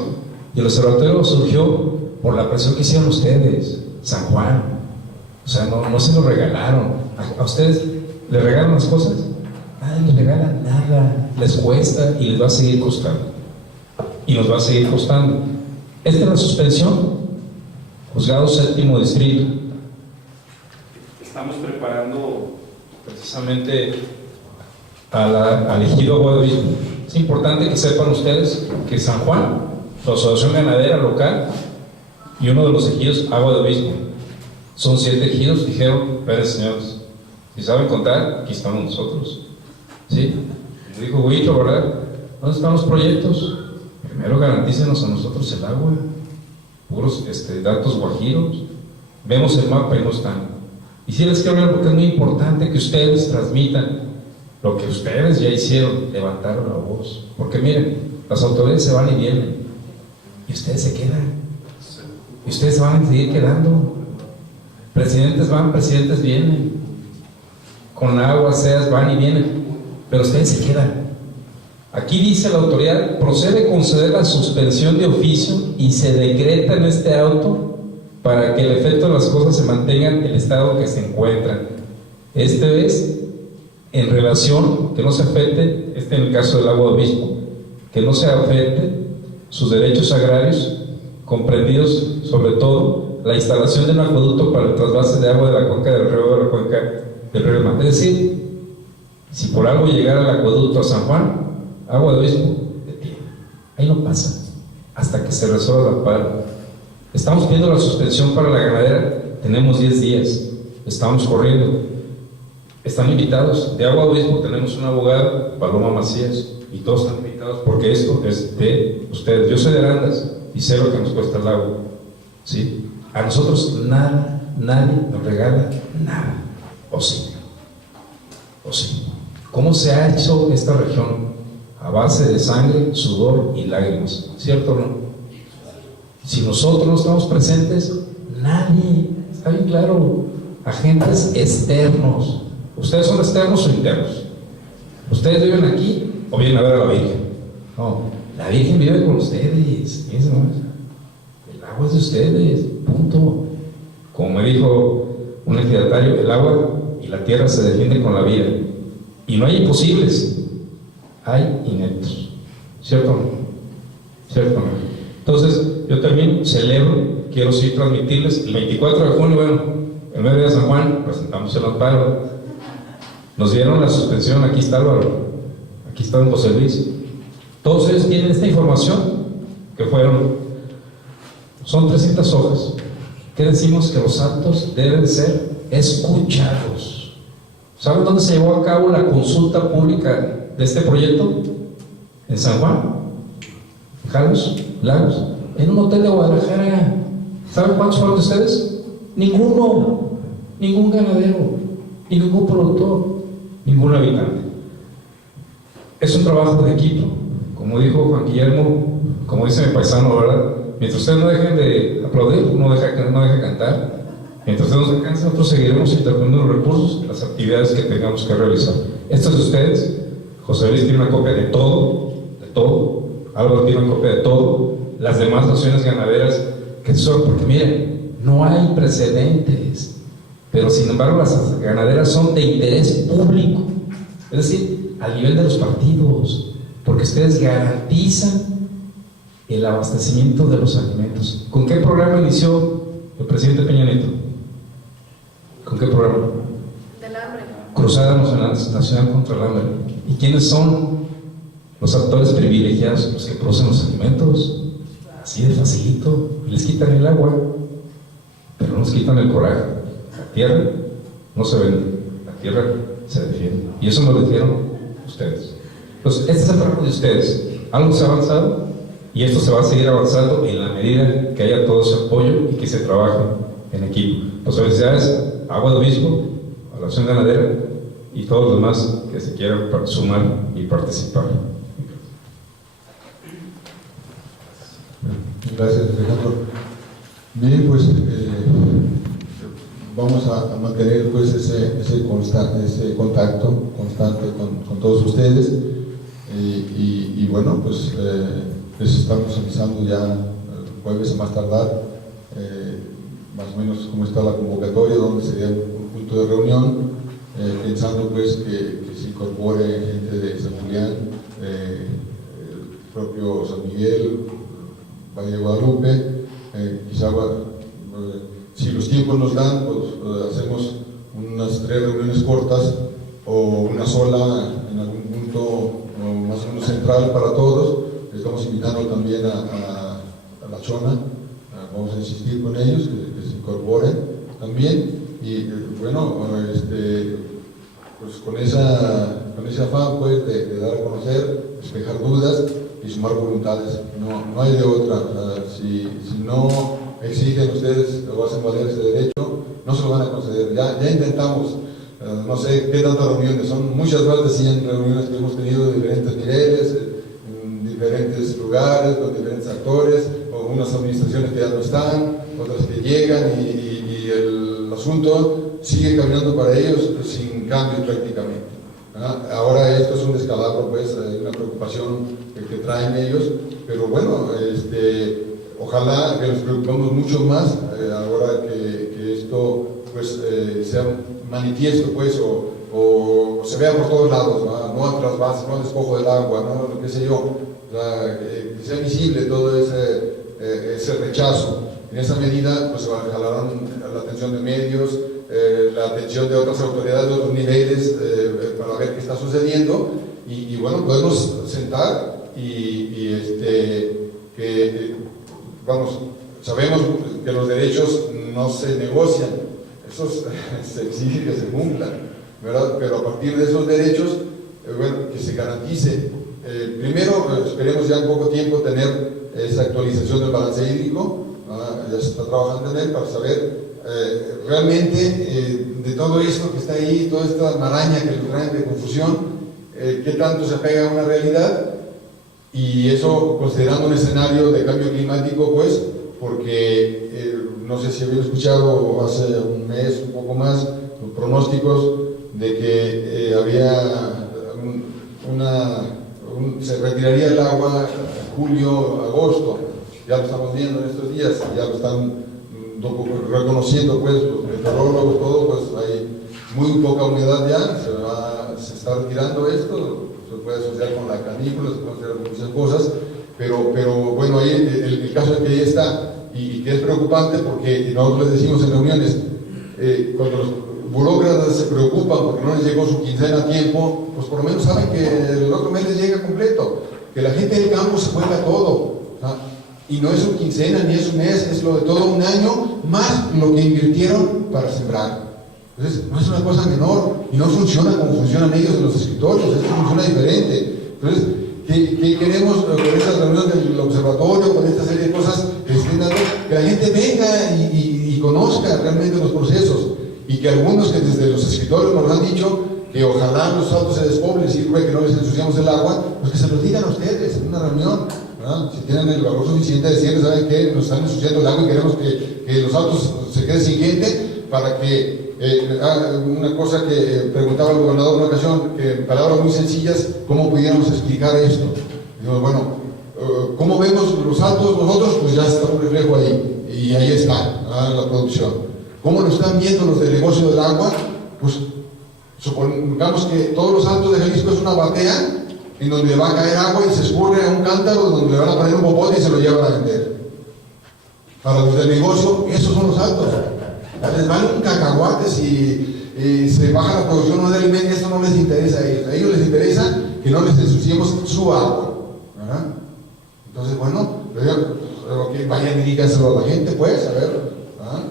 y el observatorio surgió por la presión que hicieron ustedes, San Juan. O sea, no se lo regalaron. ¿A ustedes les regalan las cosas? Nadie les regala nada, les cuesta y les va a seguir costando. Y nos va a seguir costando. Esta es la suspensión, Juzgado Séptimo Distrito. estamos preparando precisamente al ejido Agua de Obispo. Es importante que sepan ustedes que San Juan, su asociación ganadera local y uno de los ejidos Agua de Obispo, son 7 ejidos. Dijeron, pero señores, si saben contar, aquí estamos nosotros, ¿sí? Como dijo Huitro, ¿verdad? ¿Dónde están los proyectos? Primero garantícenos a nosotros el agua. Puros datos guajiros. Vemos el mapa y no están. Y si les quiero hablar porque es muy importante que ustedes transmitan lo que ustedes ya hicieron, levantaron la voz. Porque miren, las autoridades se van y vienen y ustedes se quedan. Y ustedes se van a seguir quedando. Presidentes van, presidentes vienen. Con agua, seas, van y vienen. Pero ustedes se quedan. Aquí dice la autoridad, procede conceder la suspensión de oficio y se decreta en este auto para que el efecto de las cosas se mantenga en el estado que se encuentran. Este es en relación que no se afecte, en el caso del Agua de Obispo, que no se afecte sus derechos agrarios, comprendidos sobre todo la instalación de un acueducto para el trasvase de agua de la cuenca del río, de la cuenca del río Mar. Es decir, si por algo llegara el acueducto a San Juan, Agua de Obispo detiene. Ahí no pasa hasta que se resuelva el amparo. Estamos pidiendo la suspensión para la ganadera. Tenemos 10 días. Estamos corriendo. Están invitados. De Agua de Obispo tenemos una abogada, Paloma Macías, y todos están invitados porque esto es de ustedes. Yo soy de Arandas y sé lo que nos cuesta el agua, ¿sí? A nosotros nada, nadie nos regala nada. ¿O sí? ¿O sí? ¿Cómo se ha hecho esta región? A base de sangre, sudor y lágrimas, ¿cierto o no? Si nosotros no estamos presentes, nadie, está bien claro, agentes externos. ¿Ustedes son externos o internos? ¿Ustedes viven aquí o vienen a ver a la Virgen? No, la Virgen vive con ustedes. Fíjense nomás. El agua es de ustedes, punto. Como me dijo un ejidatario, el agua y la tierra se defienden con la vida. Y no hay imposibles, hay ineptos. ¿Cierto o no? ¿Cierto o no? Entonces, yo también celebro, quiero sí transmitirles, el 24 de junio, bueno, el medio de San Juan, presentamos el amparo. Nos dieron la suspensión, aquí está Álvaro, aquí está don José Luis. Todos ellos tienen esta información, que son 300 hojas. ¿Qué decimos? Que los actos deben ser escuchados. ¿Saben dónde se llevó a cabo la consulta pública de este proyecto? En San Juan, Jalos, Lagos, en un hotel de Guadalajara. ¿Saben cuántos fueron de ustedes? Ninguno, ningún ganadero, ningún productor, ningún habitante. Es un trabajo de equipo, como dijo Juan Guillermo, como dice mi paisano, ¿verdad? Mientras ustedes no dejen de aplaudir, no deja cantar. Mientras ustedes no se cansen, nosotros seguiremos interponiendo los recursos y las actividades que tengamos que realizar. Esto es de ustedes. José Luis tiene una copia de todo, Álvaro tiene una copia de todo, las demás naciones ganaderas que son, porque miren, no hay precedentes, pero sin embargo las ganaderas son de interés público, es decir, al nivel de los partidos, porque ustedes garantizan el abastecimiento de los alimentos. ¿Con qué programa inició el presidente Peña Nieto? ¿Con qué programa? Del hambre. Cruzada Nacional contra el Hambre. ¿Y quiénes son los actores privilegiados? Los que producen los alimentos. Así de facilito. Les quitan el agua, pero no nos quitan el coraje. La tierra no se vende, la tierra se defiende. Y eso nos lo dijeron ustedes. Entonces, este es el trabajo de ustedes. Algo se ha avanzado y esto se va a seguir avanzando en la medida que haya todo ese apoyo y que se trabaje en equipo. Pues felicidades, Agua de Obispo, a la Acción Ganadera y todos los demás que se quieran sumar y participar. Gracias, Alejandro. Bien, pues vamos a mantener pues ese contacto constante con todos ustedes y bueno, pues les estamos avisando ya el jueves a más tardar más o menos cómo está la convocatoria, dónde sería un punto de reunión, pensando pues que se incorpore gente de San Julián, el propio San Miguel, Valle de Guadalupe, quizá si los tiempos nos dan, pues hacemos unas 3 reuniones cortas o una sola en algún punto o más o menos central para todos. Estamos invitando también a la zona, vamos a insistir con ellos que se incorporen también y bueno, pues con ese afán pues, de dar a conocer, despejar dudas y sumar voluntades, no hay de otra. Si no exigen ustedes o hacen valer ese derecho, no se lo van a conceder. Ya intentamos, no sé qué tantas reuniones, son muchas más de 100 reuniones que hemos tenido de diferentes niveles, en diferentes lugares, con diferentes actores, o unas administraciones que ya no están, otras que llegan y el asunto sigue caminando para ellos sin cambio prácticamente. Ahora esto es un descalabro, pues, hay una preocupación que traen ellos, pero bueno, ojalá que nos preocupemos mucho más ahora que esto pues, sea manifiesto, pues, o se vea por todos lados, no al trasvase, no al despojo del agua, no lo que sé yo, que sea visible todo ese rechazo. En esa medida pues, se jalarán la atención de medios, la atención de otras autoridades de otros niveles para ver qué está sucediendo y bueno, podemos sentar vamos, sabemos que los derechos no se negocian, esos se exige que se cumplan, ¿verdad? Pero a partir de esos derechos, bueno, que se garantice. Primero, esperemos ya en poco tiempo tener esa actualización del balance hídrico, ya se está trabajando en él para saber realmente de todo esto que está ahí, toda esta maraña que nos traen de confusión, qué tanto se apega a una realidad, y eso considerando un escenario de cambio climático, pues, porque no sé si habían escuchado hace un mes, un poco más, los pronósticos de que se retiraría el agua en julio, agosto. Ya lo estamos viendo en estos días, ya lo están reconociendo, pues, los meteorólogos, todo, pues hay muy poca humedad ya, se está retirando esto, se puede asociar con la canícula, se pueden hacer muchas cosas, pero bueno, ahí el caso es que ahí está, y que es preocupante porque nosotros les decimos en reuniones, cuando los burócratas se preocupan porque no les llegó su quincena a tiempo, pues por lo menos saben que el otro mes les llega completo, que la gente del campo se juega todo, y no es su quincena ni es un mes, es lo de todo un año, más lo que invirtieron para sembrar. Entonces, no es una cosa menor, y no funciona como funcionan ellos en los escritorios, esto funciona diferente. Entonces, ¿qué queremos con estas reuniones del observatorio, con esta serie de cosas que se estén dando? Que la gente venga y conozca realmente los procesos, y que algunos que desde los escritorios nos han dicho que ojalá los altos se despoblen, y que no les ensuciamos el agua, pues que se los digan a ustedes en una reunión, ¿verdad? Si tienen el valor suficiente de decir, ¿saben qué? Nos están ensuciando el agua y queremos que los altos se queden sin gente, para que una cosa que preguntaba el gobernador en una ocasión, que en palabras muy sencillas, ¿cómo pudiéramos explicar esto? Digo, bueno, ¿cómo vemos los altos nosotros? Pues ya está un reflejo ahí, y ahí está la producción. ¿Cómo lo están viendo los del negocio del agua? Pues supongamos que todos los altos de Jalisco es una batea en donde va a caer agua y se escurre a un cántaro donde le van a poner un popote y se lo llevan a vender. Para los del negocio, esos son los altos. Les vale un cacahuate si se baja la producción o de alimentos, esto no les interesa a ellos. A ellos les interesa que no les ensuciemos su agua, ¿verdad? Entonces, bueno, que vayan y díganselo a la gente, pues, a ver, ¿verdad?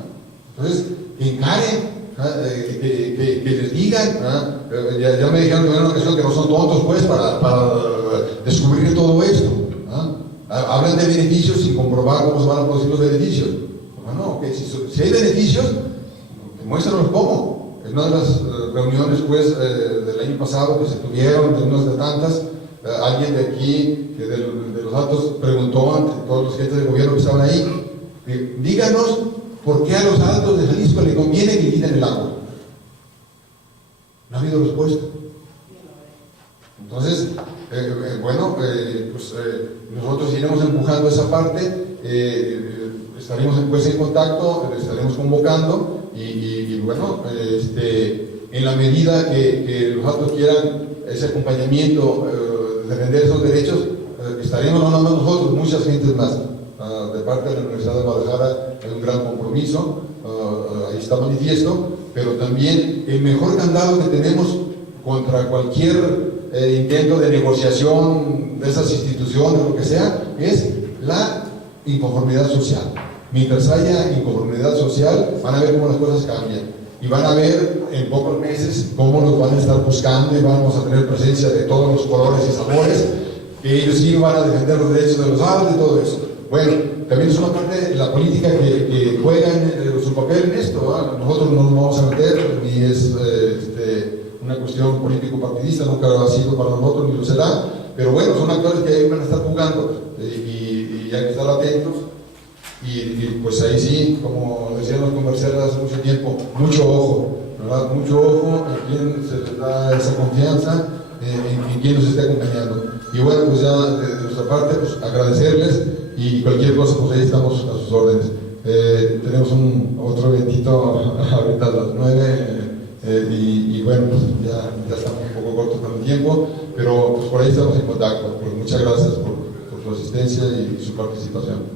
Entonces, que encaren, que les digan, ya me dijeron en una ocasión que no son tontos, pues, para descubrir todo esto, ¿verdad? Hablan de beneficios sin comprobar cómo se van a producir los beneficios. Bueno, okay, si hay beneficios, muéstranos cómo. En una de las reuniones, pues, del año pasado que se tuvieron, de unas de tantas, alguien de aquí, de los altos, preguntó ante todos los jefes de gobierno que estaban ahí, díganos por qué a los altos de Jalisco le conviene que quiten el agua. No ha habido respuesta. Entonces, nosotros iremos empujando esa parte, estaremos pues en contacto, estaremos convocando y bueno, en la medida que los altos quieran ese acompañamiento, defender esos derechos, estaremos no nada más nosotros, muchas gentes más. De parte de la Universidad de Guadalajara hay un gran compromiso, ahí está manifiesto, pero también el mejor candado que tenemos contra cualquier intento de negociación de esas instituciones, lo que sea, es la inconformidad social. Mientras haya inconformidad social, van a ver cómo las cosas cambian. Y van a ver en pocos meses cómo nos van a estar buscando y vamos a tener presencia de todos los colores y sabores, que ellos sí van a defender los derechos de los árboles y todo eso. Bueno, también es una parte de la política que juega su papel en esto, ¿verdad? Nosotros no nos vamos a meter, ni es una cuestión político-partidista, nunca lo ha sido para nosotros, ni lo será, pero bueno, son actores que ahí van a estar jugando y hay que estar atentos. Y pues ahí sí, como decían los comerciales hace mucho tiempo, mucho ojo, ¿verdad? Mucho ojo en quién se les da esa confianza, en quién nos está acompañando. Y bueno, pues ya de nuestra parte, pues agradecerles y cualquier cosa, pues ahí estamos a sus órdenes. Tenemos otro eventito ahorita a las 9 y bueno, pues ya estamos un poco cortos con el tiempo, pero pues por ahí estamos en contacto. Pues muchas gracias por su asistencia y su participación.